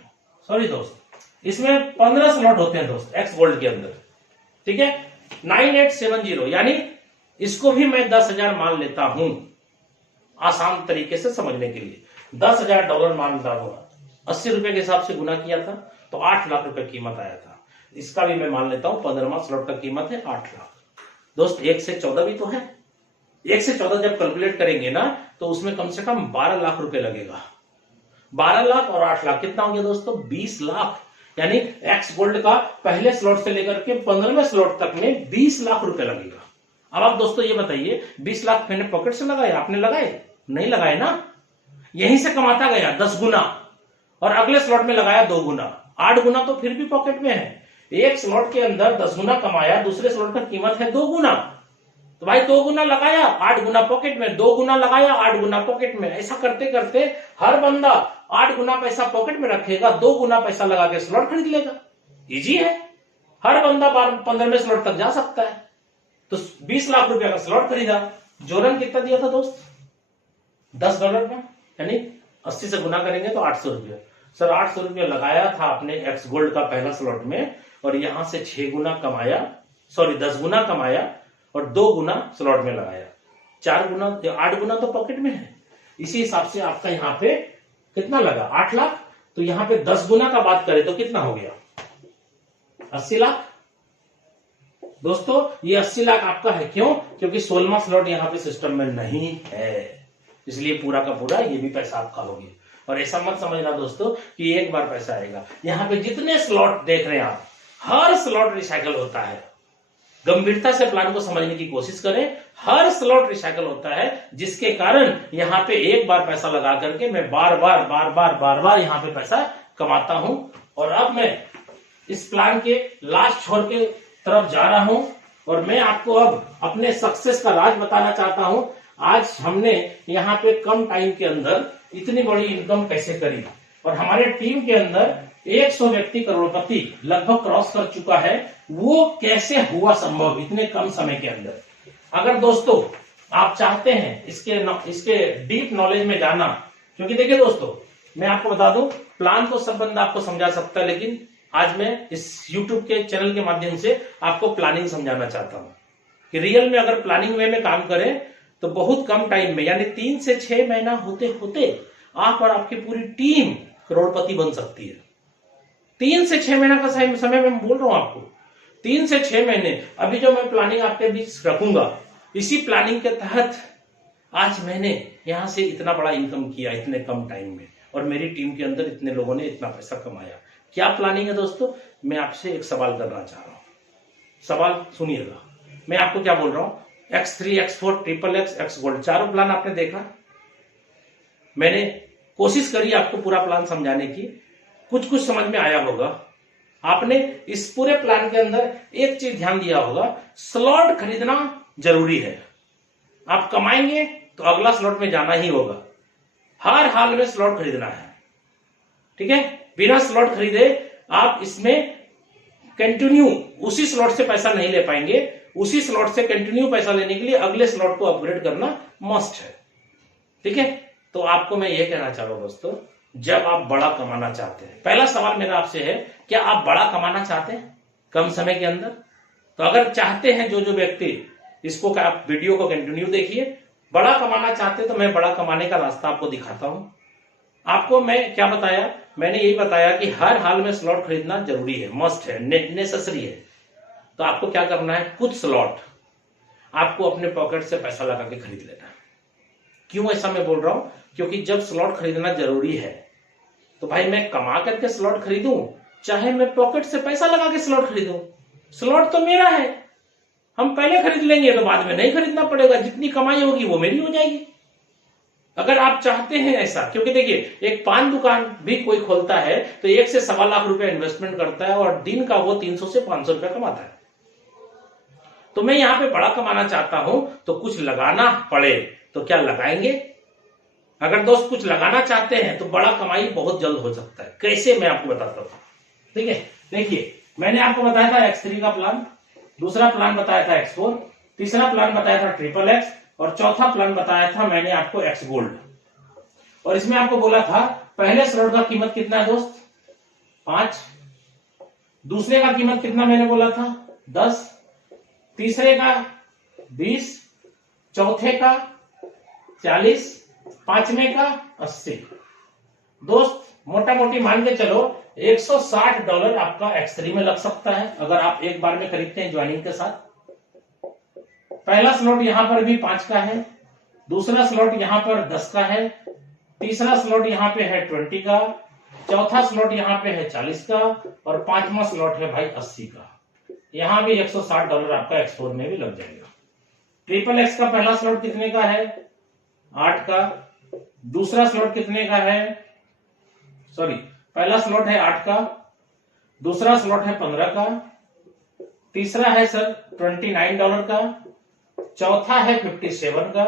सॉरी दोस्त, इसमें 15 स्लॉट होते हैं दोस्त एक्स गोल्ड के अंदर, ठीक है। 9870 यानी इसको भी मैं 10,000 मान लेता हूं, आसान तरीके से समझने के लिए $10,000 मान लेता हूं, 80 रुपए के हिसाब से गुना किया था तो 8 लाख रुपए कीमत आया था। इसका भी मैं मान लेता हूं 15वां स्लॉट का कीमत है 8 लाख। दोस्त 1 से 14 भी तो है, 1 से 14 जब कैलकुलेट करेंगे ना तो उसमें कम से कम 12 लाख रुपए लगेगा, 12 लाख और 8 लाख कितना हो गया दोस्तों 20 लाख, यानी एक्स गोल्ड का पहले स्लॉट से लेकर के 15वें स्लॉट तक में 20 लाख रुपए लगेगा। अब आप दोस्तों ये बताइए 20 लाख मैंने पॉकेट से लगाए, आपने लगाए नहीं लगाए ना, यहीं से कमाता गया 10 गुना और अगले स्लॉट में लगाया 2 गुना, 8 गुना तो फिर भी पॉकेट में है। एक स्लॉट के अंदर 10 गुना कमाया, दूसरे स्लॉट का कीमत है 2 गुना, तो भाई 2 गुना लगाया 8 गुना पॉकेट में, 2 गुना लगाया 8 गुना पॉकेट में। ऐसा करते करते हर बंदा 8 गुना पैसा पॉकेट में रखेगा, 2 गुना पैसा लगा के स्लॉट खरीद लेगा, इजी है, हर बंदा 15वें स्लॉट तक जा सकता है। तो 20 लाख रुपए का स्लॉट खरीदा, जोरन कितना दिया था दोस्त $10 का, यानी 80 से गुना करेंगे तो 800 रुपया। सर 800 रुपया लगाया था आपने एक्स गोल्ड का पहला स्लॉट में और यहां से 6 गुना कमाया, सॉरी 10 गुना कमाया और 2 गुना स्लॉट में लगाया, 4 गुना 8 गुना तो पॉकेट में है। इसी हिसाब से आपका यहाँ पे कितना लगा 8 लाख, तो यहाँ पे 10 गुना का बात करें तो कितना हो गया 80 लाख। दोस्तों ये 80 लाख आपका है, क्यों, क्योंकि 16वां स्लॉट यहाँ पे सिस्टम में नहीं है, इसलिए पूरा का पूरा ये भी पैसा आपका हो गया। और ऐसा मत समझना दोस्तों कि एक बार पैसा आएगा, यहाँ पे जितने स्लॉट देख रहे हैं आप हर स्लॉट रिसाइकल होता है। गंभीरता से प्लान को समझने की कोशिश करें, हर स्लॉट रिसाइकल होता है, जिसके कारण यहाँ पे एक बार पैसा लगा करके मैं बार बार यहाँ पे पैसा कमाता हूं। और अब मैं इस प्लान के लास्ट छोर के तरफ जा रहा हूं और मैं आपको अब अपने सक्सेस का राज बताना चाहता हूं। आज हमने यहाँ पे कम टाइम के अंदर इतनी बड़ी इनकम कैसे करी, और हमारे टीम के अंदर 100 व्यक्ति करोड़पति लगभग क्रॉस कर चुका है, वो कैसे हुआ संभव इतने कम समय के अंदर। अगर दोस्तों आप चाहते हैं इसके डीप नॉलेज में जाना, क्योंकि देखिए दोस्तों मैं आपको बता दूं, प्लान तो सब बंदा आपको समझा सकता है, लेकिन आज मैं इस YouTube के चैनल के माध्यम से आपको प्लानिंग समझाना चाहता हूं कि रियल में अगर प्लानिंग वे में काम करें तो बहुत कम टाइम में, यानी 3 से 6 महीना होते होते आप और आपकी पूरी टीम करोड़पति बन सकती है। 3 से 6 महीना का समय मैं बोल रहा हूं आपको, 3 से 6 महीने। अभी जो मैं प्लानिंग आपके बीच रखूंगा, इसी प्लानिंग के तहत आज मैंने यहां से इतना बड़ा इनकम किया इतने कम टाइम में, और मेरी टीम के अंदर इतने लोगों ने इतना पैसा कमाया। क्या प्लानिंग है दोस्तों? मैं आपसे एक सवाल करना चाह रहा हूं, सवाल सुनिएगा। मैं आपको क्या बोल रहा हूं, X3, X4, XXX, X gold, चारों प्लान आपने देखा। मैंने कोशिश करी आपको पूरा प्लान समझाने की, कुछ समझ में आया होगा। आपने इस पूरे प्लान के अंदर एक चीज ध्यान दिया होगा, स्लॉट खरीदना जरूरी है। आप कमाएंगे तो अगला स्लॉट में जाना ही होगा, हर हाल में स्लॉट खरीदना है, ठीक है। बिना स्लॉट खरीदे आप इसमें कंटिन्यू उसी स्लॉट से पैसा नहीं ले पाएंगे। उसी स्लॉट से कंटिन्यू पैसा लेने के लिए अगले स्लॉट को अपग्रेड करना मस्ट है, ठीक है। तो आपको मैं यह कहना चाह रहा हूं दोस्तों, जब आप बड़ा कमाना चाहते हैं, पहला सवाल मेरा आपसे है, क्या आप बड़ा कमाना चाहते हैं कम समय के अंदर? तो अगर चाहते हैं जो व्यक्ति, इसको आप वीडियो को कंटिन्यू देखिए। बड़ा कमाना चाहते हैं तो मैं बड़ा कमाने का रास्ता आपको दिखाता हूं। आपको मैं क्या बताया? मैंने यही बताया कि हर हाल में स्लॉट खरीदना जरूरी है, मस्ट है, नेसेसरी है। तो आपको क्या करना है, कुछ स्लॉट आपको अपने पॉकेट से पैसा लगा के खरीद लेना है। क्यों ऐसा मैं बोल रहा हूं? क्योंकि जब स्लॉट खरीदना जरूरी है तो भाई मैं कमा करके स्लॉट खरीदूं, चाहे मैं पॉकेट से पैसा लगा के स्लॉट खरीदूं, स्लॉट तो मेरा है। हम पहले खरीद लेंगे तो बाद में नहीं खरीदना पड़ेगा, जितनी कमाई होगी वो मेरी हो जाएगी। अगर आप चाहते हैं ऐसा, क्योंकि देखिए एक पान दुकान भी कोई खोलता है तो 1 से 1.25 लाख रुपए इन्वेस्टमेंट करता है और दिन का वो 300 से 500 रुपए कमाता है। तो मैं यहां पे बड़ा कमाना चाहता हूं तो कुछ लगाना पड़े तो क्या लगाएंगे? अगर दोस्त कुछ लगाना चाहते हैं तो बड़ा कमाई बहुत जल्द हो सकता है। कैसे, मैं आपको बताता हूं, ठीक है। देखिए मैंने आपको बताया था X3 का प्लान, दूसरा प्लान बताया था X4, तीसरा प्लान बताया था XXX, और चौथा प्लान बताया था मैंने आपको X गोल्ड। और इसमें आपको बोला था पहले स्लॉट का कीमत कितना है दोस्त? 5, दूसरे का कीमत कितना मैंने बोला था? 10, तीसरे का 20, चौथे का 40, पांचवें का 80। दोस्त मोटा मोटी मान के चलो $160 आपका X3 में लग सकता है अगर आप एक बार में खरीदते हैं ज्वाइनिंग के साथ। पहला स्लॉट यहां पर भी 5 का है, दूसरा स्लॉट यहां पर 10 का है, तीसरा स्लॉट यहां पे है 20 का, चौथा स्लॉट यहां पे है 40 का, और पांचवा स्लॉट है भाई 80 का। यहां भी $160 आपका X4 में भी लग जाएगा। XXX का पहला स्लॉट कितने का है? 8 का। दूसरा स्लॉट कितने का है? पहला स्लॉट है 8 का, दूसरा स्लॉट है 15 का, तीसरा है सर $29 का, चौथा है 57 का,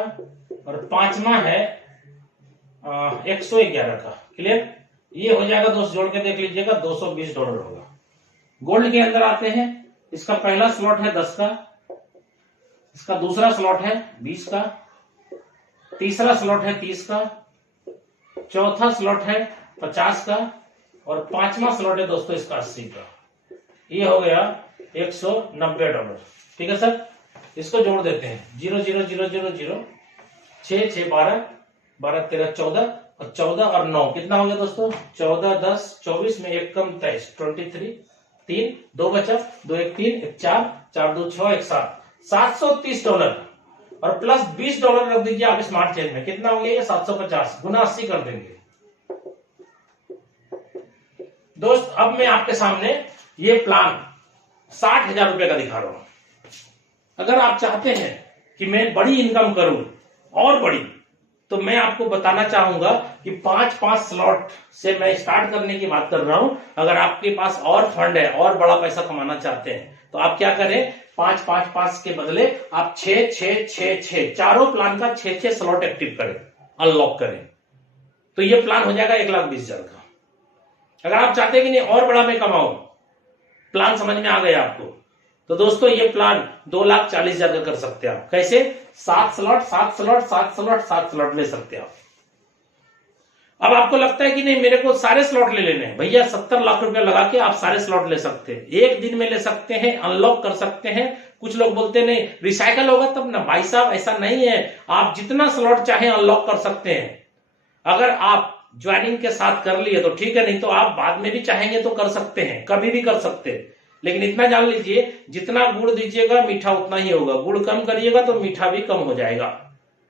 और पांचवा है 111 का। क्लियर? ये हो जाएगा दोस्त, जोड़ के देख लीजिएगा, $220 होगा। गोल्ड के अंदर आते हैं, इसका पहला स्लॉट है 10 का, इसका दूसरा स्लॉट है 20 का, तीसरा स्लॉट है 30 का, चौथा स्लॉट है 50 का, और पांचवा स्लॉट है दोस्तों इसका 80 का। ये हो गया $190। ठीक है सर, इसको जोड़ देते हैं, 0 0 0 0 0 6 6 12 12 13 14, और 14 और 9 कितना हो गया दोस्तों? 14 10 24 में एक कम 23, 23, 3 2 बचा, 2 1 3 1 4 4 2 6 1 7, $730 और प्लस $20 रख दीजिए आप स्मार्ट चेंज में। कितना हो गया ये? 750 गुना 80 कर देंगे। दोस्त अब मैं आपके सामने ये प्लान 60,000 रुपए का दिखा रहा हूं। अगर आप चाहते हैं कि मैं बड़ी इनकम करूं और बड़ी, तो मैं आपको बताना चाहूंगा कि 5-5 स्लॉट से मैं स्टार्ट करने की बात कर रहा हूं। अगर आपके पास और फंड है और बड़ा पैसा कमाना चाहते हैं तो आप क्या करें, 5-5-5 के बदले आप 6-6-6-6 चारों प्लान का 6-6 स्लॉट एक्टिव करें, अनलॉक करें, तो ये प्लान हो जाएगा 1,20,000 का। अगर आप चाहते हैं कि नहीं और बड़ा मैं कमाऊं, प्लान समझ में आ गया आपको, तो दोस्तों ये प्लान 2,40,000 का कर सकते हैं आप। कैसे? 7 स्लॉट 7 स्लॉट 7 स्लॉट 7 स्लॉट ले सकते हैं आप। अब आपको लगता है कि नहीं मेरे को सारे स्लॉट ले लेने हैं, भैया 70 लाख रुपया लगा के आप सारे स्लॉट ले सकते हैं, एक दिन में ले सकते हैं, अनलॉक कर सकते हैं। कुछ लोग बोलते नहीं रिसाइकल होगा तब ना, भाई साहब ऐसा नहीं है, आप जितना स्लॉट चाहे अनलॉक कर सकते हैं। अगर आप ज्वाइनिंग के साथ कर लिए तो ठीक है, नहीं तो आप बाद में भी चाहेंगे तो कर सकते हैं, कभी भी कर सकते हैं। लेकिन इतना जान लीजिए जितना गुड़ दीजिएगा मीठा उतना ही होगा, गुड़ कम करिएगा तो मीठा भी कम हो जाएगा।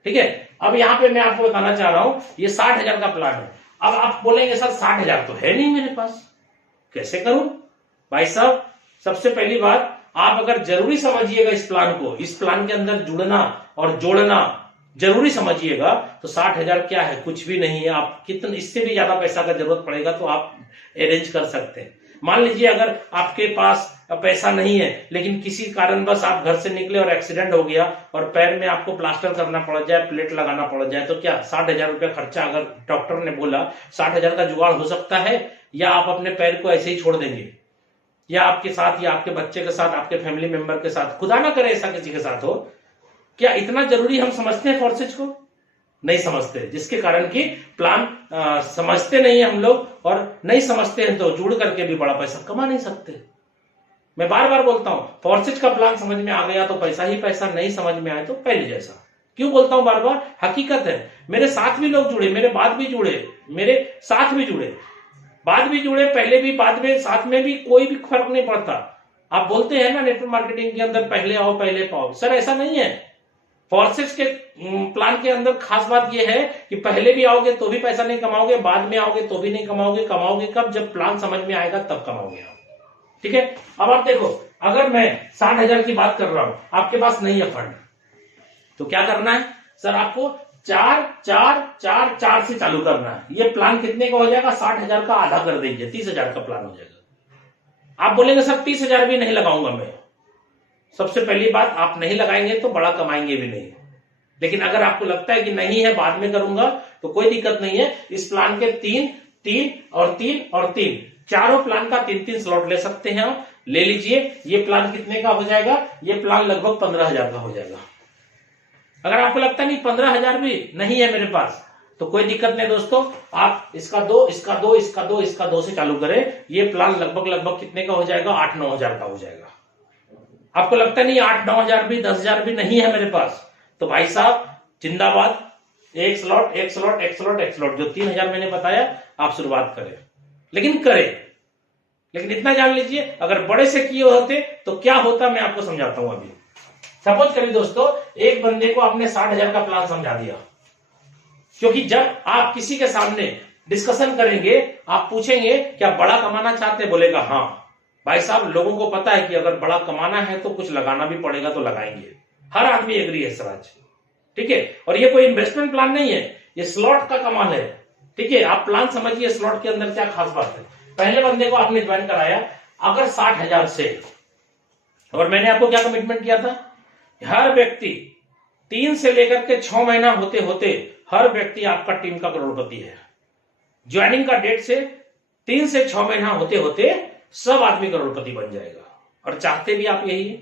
ठीक है, अब यहाँ पे मैं आपको बताना चाह रहा हूं ये 60,000 का प्लान है। अब आप बोलेंगे सर 60,000 तो है नहीं मेरे पास, कैसे करूं? भाई साहब सबसे पहली बात, आप अगर जरूरी समझिएगा इस प्लान को, इस प्लान के अंदर जुड़ना और जोड़ना जरूरी समझिएगा, तो 60,000 क्या है, कुछ भी नहीं है। आप कितना इससे भी ज्यादा पैसा का जरूरत पड़ेगा तो आप अरेंज कर सकते हैं। मान लीजिए अगर आपके पास पैसा नहीं है लेकिन किसी कारणवश आप घर से निकले और एक्सीडेंट हो गया और पैर में आपको प्लास्टर करना पड़ जाए, प्लेट लगाना पड़ जाए, तो क्या 60,000 रुपया खर्चा, अगर डॉक्टर ने बोला 60,000 का जुगाड़ हो सकता है, या आप अपने पैर को ऐसे ही छोड़ देंगे, या आपके साथ या आपके बच्चे के साथ, आपके फैमिली मेंबर के साथ, खुदा ना करे ऐसा किसी के साथ हो, क्या इतना जरूरी हम समझते हैं फोर्सेज को? नहीं समझते, जिसके कारण कि प्लान समझते नहीं है हम लोग, और नहीं समझते हैं तो जुड़ करके भी बड़ा पैसा कमा नहीं सकते। मैं बार बार बोलता हूं फोर्सेज का प्लान समझ में आ गया तो पैसा ही पैसा, नहीं समझ में आए तो पहले जैसा। क्यों बोलता हूं बार बार? हकीकत है, मेरे साथ भी लोग जुड़े, मेरे बाद भी जुड़े, मेरे साथ भी जुड़े, बाद भी जुड़े, पहले भी, बाद में, साथ में भी, कोई भी फर्क नहीं पड़ता। आप बोलते हैं ना नेटवर्क मार्केटिंग के अंदर पहले आओ पहले पाओ, सर ऐसा नहीं है। फोर्सेज के प्लान के अंदर खास बात यह है कि पहले भी आओगे तो भी पैसा नहीं कमाओगे, बाद में आओगे तो भी नहीं कमाओगे। कमाओगे कब? जब प्लान समझ में आएगा तब कमाओगे आप। ठीक है, अब आप देखो, अगर मैं 60,000 की बात कर रहा हूं, आपके पास नहीं है फंड, तो क्या करना है सर? आपको 4-4-4-4 से चालू करना है। ये प्लान कितने का हो जाएगा? 60,000 का आधा कर दीजिए, 30,000 का प्लान हो जाएगा। आप बोलेंगे सर 30,000 भी नहीं लगाऊंगा मैं। सबसे पहली बात, आप नहीं लगाएंगे तो बड़ा कमाएंगे भी नहीं। लेकिन अगर आपको लगता है कि नहीं है बाद में करूंगा, तो कोई दिक्कत नहीं है। इस प्लान के 3, 3 और 3 और 3, चारों प्लान का 3-3 स्लॉट ले सकते हैं आप, ले लीजिए। ये प्लान कितने का हो जाएगा? ये प्लान लगभग 15,000 का हो जाएगा। अगर आपको लगता नहीं 15,000 भी नहीं है मेरे पास, तो कोई दिक्कत नहीं दोस्तों, आप इसका 2, इसका 2, इसका 2, इसका 2 से चालू करें। ये प्लान लगभग कितने का हो जाएगा? 8-9 हजार का हो जाएगा। आपको लगता नहीं 8-9 हजार भी, 10,000 भी नहीं है मेरे पास, तो भाई साहब जिंदाबाद, एक स्लॉट एक स्लॉट एक स्लॉट एक स्लॉट, जो 3,000 मैंने बताया आप शुरुआत करें, लेकिन करें। लेकिन इतना जान लीजिए अगर बड़े से किए होते तो क्या होता, मैं आपको समझाता हूं। अभी सपोज करिए दोस्तों, एक बंदे को आपने 60,000 का प्लान समझा दिया, क्योंकि जब आप किसी के सामने डिस्कशन करेंगे, आप पूछेंगे क्या बड़ा कमाना चाहते, बोलेगा हाँ। भाई साहब लोगों को पता है कि अगर बड़ा कमाना है तो कुछ लगाना भी पड़ेगा, तो लगाएंगे, हर आदमी एग्री है सर आज। ठीक है, और ये कोई इन्वेस्टमेंट प्लान नहीं है, ये स्लॉट का कमाल है। ठीक है, आप प्लान समझिए स्लॉट के अंदर क्या खास बात है। पहले बंदे को आपने ज्वाइन कराया अगर 60,000 से, और मैंने आपको क्या कमिटमेंट किया था, हर व्यक्ति 3 से लेकर के 6 महीना होते होते हर व्यक्ति आपका टीम का करोड़पति है। ज्वाइनिंग का डेट से 3 से 6 महीना होते होते सब आदमी करोड़पति बन जाएगा, और चाहते भी आप यही है।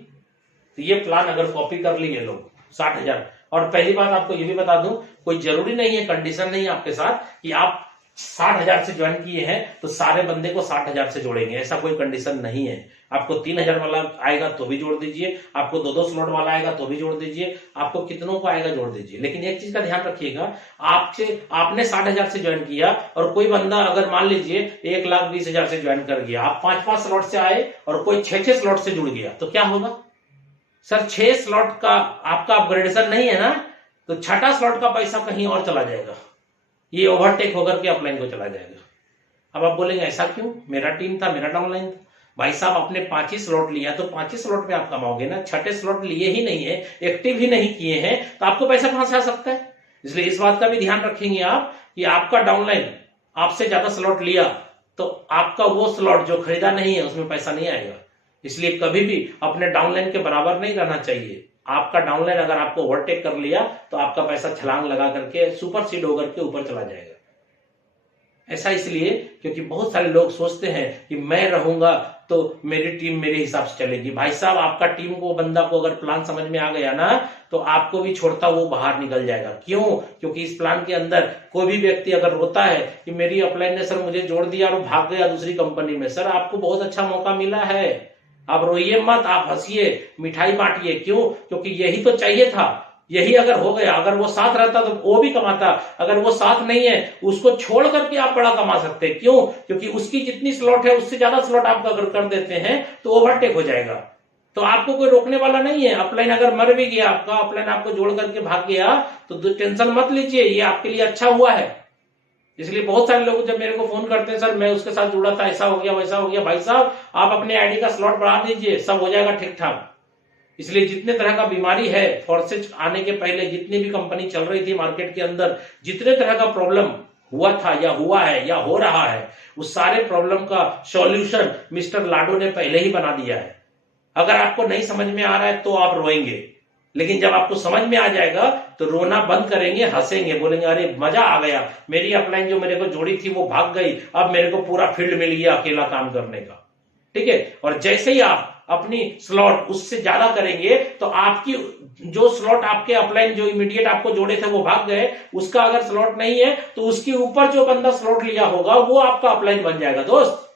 तो ये प्लान अगर कॉपी कर लिए लोग 60,000, और पहली बात आपको ये भी बता दूं, कोई जरूरी नहीं है, कंडीशन नहीं है आपके साथ कि आप 60,000 से ज्वाइन किए हैं तो सारे बंदे को 60,000 से जोड़ेंगे, ऐसा कोई कंडीशन नहीं है। आपको 3,000 वाला आएगा तो भी जोड़ दीजिए, आपको 2-2 स्लॉट वाला आएगा तो भी जोड़ दीजिए, आपको कितनों को आएगा जोड़ दीजिए। लेकिन एक चीज का ध्यान रखिएगा, आपने 60,000 से ज्वाइन किया और कोई बंदा अगर मान लीजिए 1,20,000 से ज्वाइन कर गया, आप 5-5 स्लॉट से आए और कोई 6-6 स्लॉट से जुड़ गया, तो क्या होगा सर? 6 स्लॉट का आपका अपग्रेडेशन नहीं है ना, तो 6ठा स्लॉट का पैसा कहीं और चला जाएगा, ये ओवरटेक होकर के अपलाइन को चला जाएगा। अब आप बोलेंगे ऐसा क्यों, मेरा टीम था, मेरा डाउनलाइन था। भाई साहब आपने 5 ही स्लॉट लिया तो 5 ही स्लॉट में आप कमाओगे ना, 6ठे स्लॉट लिए ही नहीं है, एक्टिव ही नहीं किए हैं, तो आपको पैसा कहां से आ सकता है? इसलिए इस बात का भी ध्यान रखेंगे आप कि आपका डाउनलाइन आपसे ज्यादा स्लॉट लिया तो आपका वो स्लॉट जो खरीदा नहीं है उसमें पैसा नहीं आएगा। इसलिए कभी भी अपने डाउनलाइन के बराबर नहीं रहना चाहिए। आपका डाउनलाइन अगर आपको ओवरटेक कर लिया तो आपका पैसा छलांग लगा करके सुपर सीड होकर के ऊपर चला जाएगा। ऐसा इसलिए क्योंकि बहुत सारे लोग सोचते हैं कि मैं रहूंगा तो मेरी टीम मेरे हिसाब से चलेगी। भाई साहब, आपका टीम को बंदा को अगर प्लान समझ में आ गया ना तो आपको भी छोड़ता वो बाहर निकल जाएगा। क्यों? क्योंकि इस प्लान के अंदर कोई भी व्यक्ति अगर रोता है कि मेरी अपलाइन ने सर मुझे जोड़ दिया और भाग गया दूसरी कंपनी में, सर आपको बहुत अच्छा मौका मिला है, आप रोइए मत, आप हंसिए, मिठाई बांटिए। क्यों? क्योंकि यही तो चाहिए था। यही अगर हो गया, अगर वो साथ रहता तो वो भी कमाता, अगर वो साथ नहीं है उसको छोड़ करके आप बड़ा कमा सकते हैं। क्यों? क्योंकि उसकी जितनी स्लॉट है उससे ज्यादा स्लॉट आप अगर कर देते हैं तो ओवरटेक हो जाएगा, तो आपको कोई रोकने वाला नहीं है। अपलाइन अगर मर भी गया, आपका अपलाइन आपको जोड़ करके भाग गया तो टेंशन मत लीजिए, ये आपके लिए अच्छा हुआ है। इसलिए बहुत सारे लोग जब मेरे को फोन करते हैं, सर मैं उसके साथ जुड़ा था, ऐसा हो गया वैसा हो गया। भाई साहब, आप अपने आईडी का स्लॉट बढ़ा दीजिए, सब हो जाएगा ठीक ठाक। इसलिए जितने तरह का बीमारी है, फोर्सेज आने के पहले जितनी भी कंपनी चल रही थी मार्केट के अंदर, जितने तरह का प्रॉब्लम हुआ था या हुआ है या हो रहा है, उस सारे प्रॉब्लम का सॉल्यूशन मिस्टर लाडो ने पहले ही बना दिया है। अगर आपको नहीं समझ में आ रहा है तो आप रोएंगे, लेकिन जब आपको समझ में आ जाएगा तो रोना बंद करेंगे, हंसेंगे, बोलेंगे अरे मजा आ गया, मेरी अपलाइन जो मेरे को जोड़ी थी वो भाग गई, अब मेरे को पूरा फील्ड मिल गया अकेला काम करने का। ठीक है? और जैसे ही आप अपनी स्लॉट उससे ज्यादा करेंगे तो आपकी जो स्लॉट आपके अपलाइन जो इमीडिएट आपको जोड़े थे वो भाग गए, उसका अगर स्लॉट नहीं है तो उसके ऊपर जो बंदा स्लॉट लिया होगा वो आपका अपलाइन बन जाएगा दोस्त।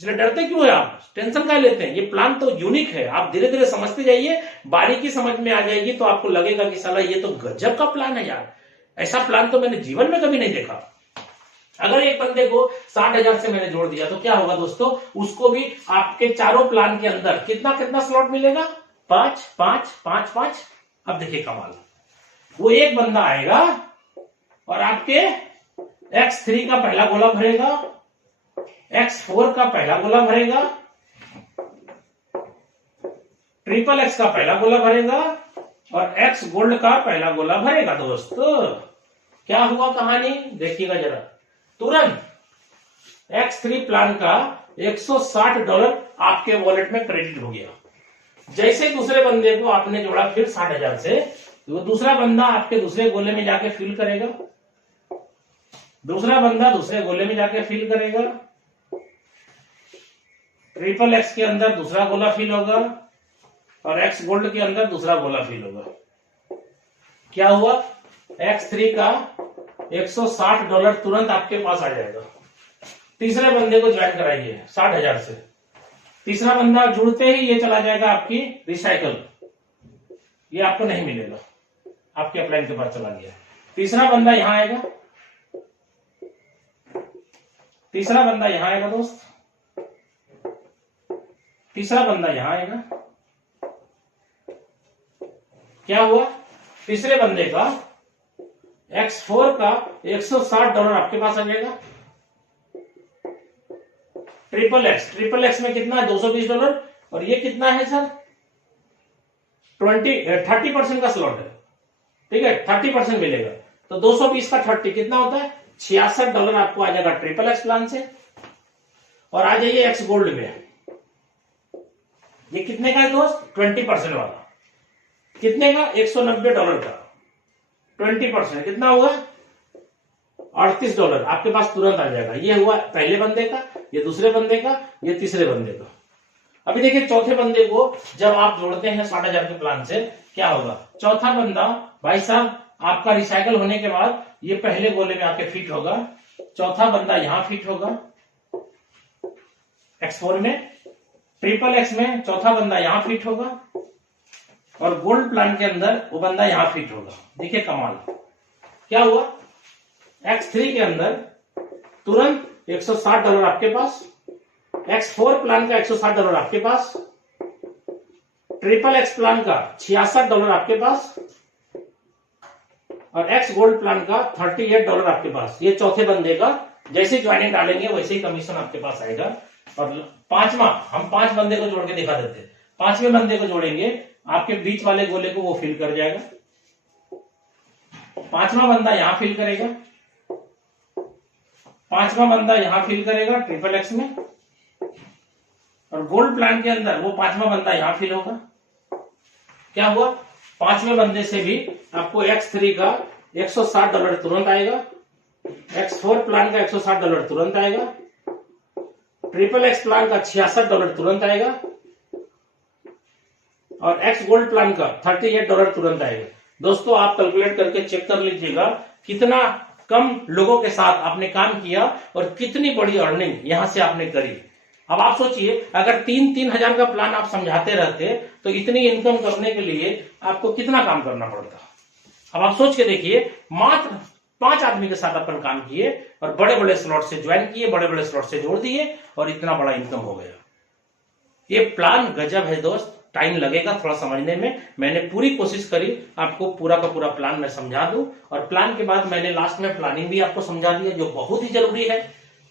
इसलिए डरते क्यों है आप? टेंशन क्या लेते हैं? ये प्लान तो यूनिक है, आप धीरे धीरे समझते जाइए, बारीकी समझ में आ जाएगी तो आपको लगेगा कि साला ये तो गजब का प्लान है यार, ऐसा प्लान तो मैंने जीवन में कभी नहीं देखा। अगर एक बंदे को 60,000 से मैंने जोड़ दिया तो क्या होगा दोस्तों, उसको भी आपके चारों प्लान के अंदर कितना कितना स्लॉट मिलेगा? 5 5 5 5। अब देखिए कमाल, वो एक बंदा आएगा और आपके X3 का पहला गोला भरेगा, X4 का पहला गोला भरेगा, XXX का पहला गोला भरेगा और X गोल्ड का पहला गोला भरेगा। दोस्तों क्या हुआ कहानी देखिएगा जरा। तुरंत X3 प्लान का $160 आपके वॉलेट में क्रेडिट हो गया। जैसे दूसरे बंदे को आपने जोड़ा फिर 60,000 से, तो दूसरा बंदा आपके दूसरे गोले में जाके फिल करेगा, दूसरा बंदा दूसरे गोले में जाके फिल करेगा, XXX के अंदर दूसरा गोला फिल होगा और X गोल्ड के अंदर दूसरा गोला फिल होगा। क्या हुआ? X3 का $160 तुरंत आपके पास आ जाएगा। तीसरे बंदे को ज्वाइन कराइए 60,000 से, तीसरा बंदा जुड़ते ही ये चला जाएगा आपकी रिसाइकल, ये आपको नहीं मिलेगा, आपके अपलाइन के पास चला गया। तीसरा बंदा यहां आएगा, तीसरा बंदा यहां आएगा दोस्त, तीसरा बंदा यहां आएगा। क्या हुआ? तीसरे बंदे का X4 का $160 आपके पास आ जाएगा। XXX में कितना है? $220 और ये कितना है सर? 30% का स्लॉट है, ठीक है, 30% मिलेगा तो 220 का 30 कितना होता है? $66 आपको आ जाएगा XXX प्लान से। और आ जाइए X गोल्ड में, ये कितने का है दोस्त? 20% वाला, कितने का? $190 का 20% कितना हुआ? $38 आपके पास तुरंत आ जाएगा। ये हुआ पहले बंदे का, ये दूसरे बंदे का, ये तीसरे बंदे का। अभी देखिए चौथे बंदे को जब आप जोड़ते हैं 60,000 के प्लान से, क्या होगा? चौथा बंदा भाई साहब आपका रिसाइकल होने के बाद ये पहले गोले में आके फिट होगा, चौथा बंदा यहां फिट होगा X4 में, XXX में चौथा बंदा यहां फिट होगा और गोल्ड प्लान के अंदर वो बंदा यहां फिट होगा। देखिए कमाल, क्या हुआ? X3 के अंदर तुरंत $160 आपके पास, X4 प्लान का $160 आपके पास, XXX प्लान का $66 आपके पास और X गोल्ड प्लान का $38 आपके पास। ये चौथे बंदे का जैसे ज्वाइनिंग डालेंगे वैसे ही कमीशन आपके पास आएगा। और पांचवा, हम 5 बंदे को जोड़ के दिखा देते हैं, 5वें बंदे को जोड़ेंगे, आपके बीच वाले गोले को वो फिल कर जाएगा, 5वां बंदा यहां फिल करेगा, 5वां बंदा यहां फिल करेगा XXX में और गोल्ड प्लान के अंदर वो 5वां बंदा यहां फिल होगा। क्या हुआ? 5वें बंदे से भी आपको X3 का $160 तुरंत आएगा X4 प्लान का $160 तुरंत आएगा, XXX प्लान का $66 तुरंत आएगा और X गोल्ड प्लान का $38 तुरंत आएगा। दोस्तों आप कैलकुलेट करके चेक कर लीजिएगा कितना कम लोगों के साथ आपने काम किया और कितनी बड़ी अर्निंग यहां से आपने करी। अब आप सोचिए अगर 3-3 हजार का प्लान आप समझाते रहते तो इतनी इनकम करने के लिए आपको कितना काम करना पड़ता। अब आप सोच के देखिए, मात्र 5 आदमी के साथ अपन काम किए और बड़े बड़े स्लॉट से ज्वाइन किए, बड़े बड़े स्लॉट से जोड़ दिए और इतना बड़ा इनकम हो गया। ये प्लान गजब है दोस्त, टाइम लगेगा थोड़ा समझने में। मैंने पूरी कोशिश करी आपको पूरा का पूरा प्लान मैं समझा दूं और प्लान के बाद मैंने लास्ट में प्लानिंग भी आपको समझा दिया जो बहुत ही जरूरी है,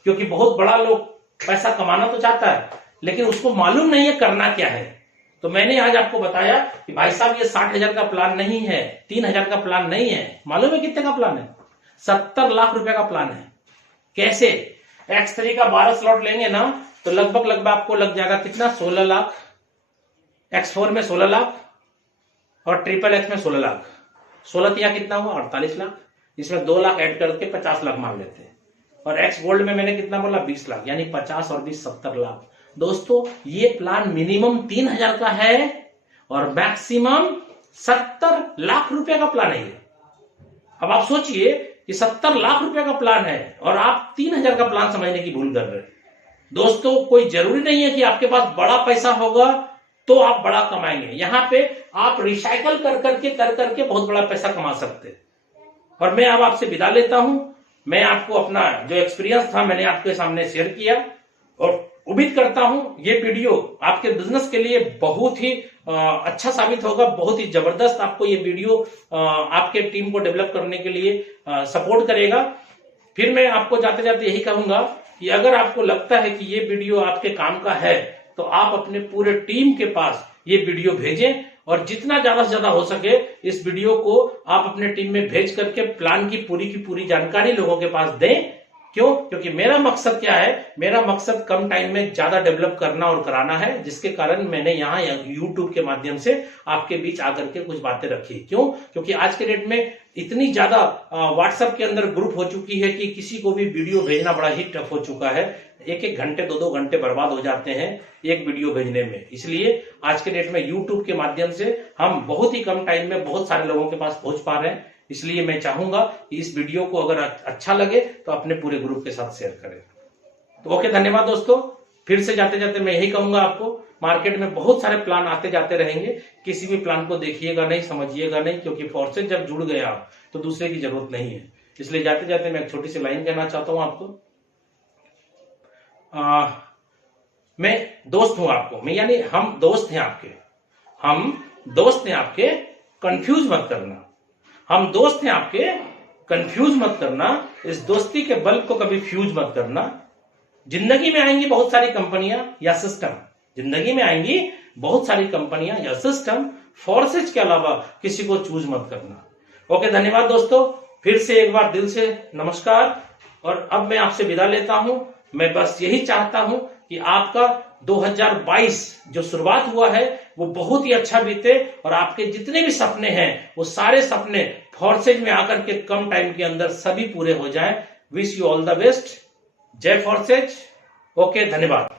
क्योंकि बहुत बड़ा लोग पैसा कमाना तो चाहता है लेकिन उसको मालूम नहीं है करना क्या है। तो मैंने आज आपको बताया कि भाई साहब ये 60,000 का प्लान नहीं है, 3,000 का प्लान नहीं है। मालूम है कितने का प्लान है? 70 लाख रुपए का प्लान है। कैसे? X3 का 12 स्लॉट लेंगे ना तो लगभग आपको लग जाएगा कितना? 16 लाख। X4 में 16 लाख और XXX में 16 लाख। 16 तिया कितना हुआ? 48 लाख। इसमें 2 लाख ऐड करके 50 लाख मान लेते हैं। और X गोल्ड में मैंने कितना बोला? 20 लाख, यानी 50 और 20 70 लाख। दोस्तों ये प्लान मिनिमम 3,000 का है और मैक्सिमम 70 लाख रुपए का प्लान है। अब आप सोचिए कि 70 लाख रुपए का प्लान है और आप 3,000 का प्लान समझने की भूल कर रहे हैं। दोस्तों कोई जरूरी नहीं है कि आपके पास बड़ा पैसा होगा तो आप बड़ा कमाएंगे। यहां पे आप रिसाइकल कर करके बहुत बड़ा पैसा कमा सकते हैं। और मैं अब आपसे विदा लेता हूं। मैं आपको अपना जो एक्सपीरियंस था मैंने आपके सामने शेयर किया और उम्मीद करता हूं ये वीडियो आपके बिजनेस के लिए बहुत ही अच्छा साबित होगा, बहुत ही जबरदस्त आपको ये वीडियो आपके टीम को डेवलप करने के लिए सपोर्ट करेगा। फिर मैं आपको जाते जाते यही कहूंगा कि अगर आपको लगता है कि ये वीडियो आपके काम का है तो आप अपने पूरे टीम के पास ये वीडियो भेजें और जितना ज्यादा से ज्यादा हो सके इस वीडियो को आप अपने टीम में भेज करके प्लान की पूरी जानकारी लोगों के पास दें। क्यों? क्योंकि मेरा मकसद क्या है? मेरा मकसद कम टाइम में ज्यादा डेवलप करना और कराना है, जिसके कारण मैंने यहाँ YouTube के माध्यम से आपके बीच आकर के कुछ बातें रखी। क्यों? क्योंकि आज के डेट में इतनी ज्यादा व्हाट्सएप के अंदर ग्रुप हो चुकी है कि किसी को भी वीडियो भेजना बड़ा ही टफ हो चुका है। 1-1 घंटे 2-2 घंटे बर्बाद हो जाते हैं एक वीडियो भेजने में। इसलिए आज के डेट में YouTube के माध्यम से हम बहुत ही कम टाइम में बहुत सारे लोगों के पास पहुंच पा रहे हैं। इसलिए मैं चाहूंगा कि इस वीडियो को अगर अच्छा लगे तो अपने पूरे ग्रुप के साथ शेयर करें। तो ओके, धन्यवाद दोस्तों। फिर से जाते जाते मैं यही कहूंगा आपको, मार्केट में बहुत सारे प्लान आते जाते रहेंगे, किसी भी प्लान को देखिएगा नहीं, समझिएगा नहीं, क्योंकि फोर्सेज जब जुड़ गए आप तो दूसरे की जरूरत नहीं है। इसलिए जाते जाते मैं एक छोटी सी लाइन कहना चाहता हूं आपको। मैं दोस्त हूं आपको, मैं यानी हम दोस्त हैं आपके, हम दोस्त हैं आपके, कंफ्यूज मत करना। हम दोस्त हैं आपके, कंफ्यूज मत करना। इस दोस्ती के बल्ब को कभी फ्यूज मत करना। जिंदगी में आएंगी बहुत सारी कंपनियां या सिस्टम, जिंदगी में आएंगी बहुत सारी कंपनियां या सिस्टम, फोर्सेज के अलावा किसी को चूज मत करना। ओके, धन्यवाद दोस्तों। फिर से एक बार दिल से नमस्कार और अब मैं आपसे विदा लेता हूं। मैं बस यही चाहता हूं कि आपका 2022 जो शुरुआत हुआ है वो बहुत ही अच्छा बीते और आपके जितने भी सपने हैं वो सारे सपने फोर्सेज में आकर के कम टाइम के अंदर सभी पूरे हो जाएं। Wish you all the best. जय फोर्सेज। ओके, धन्यवाद।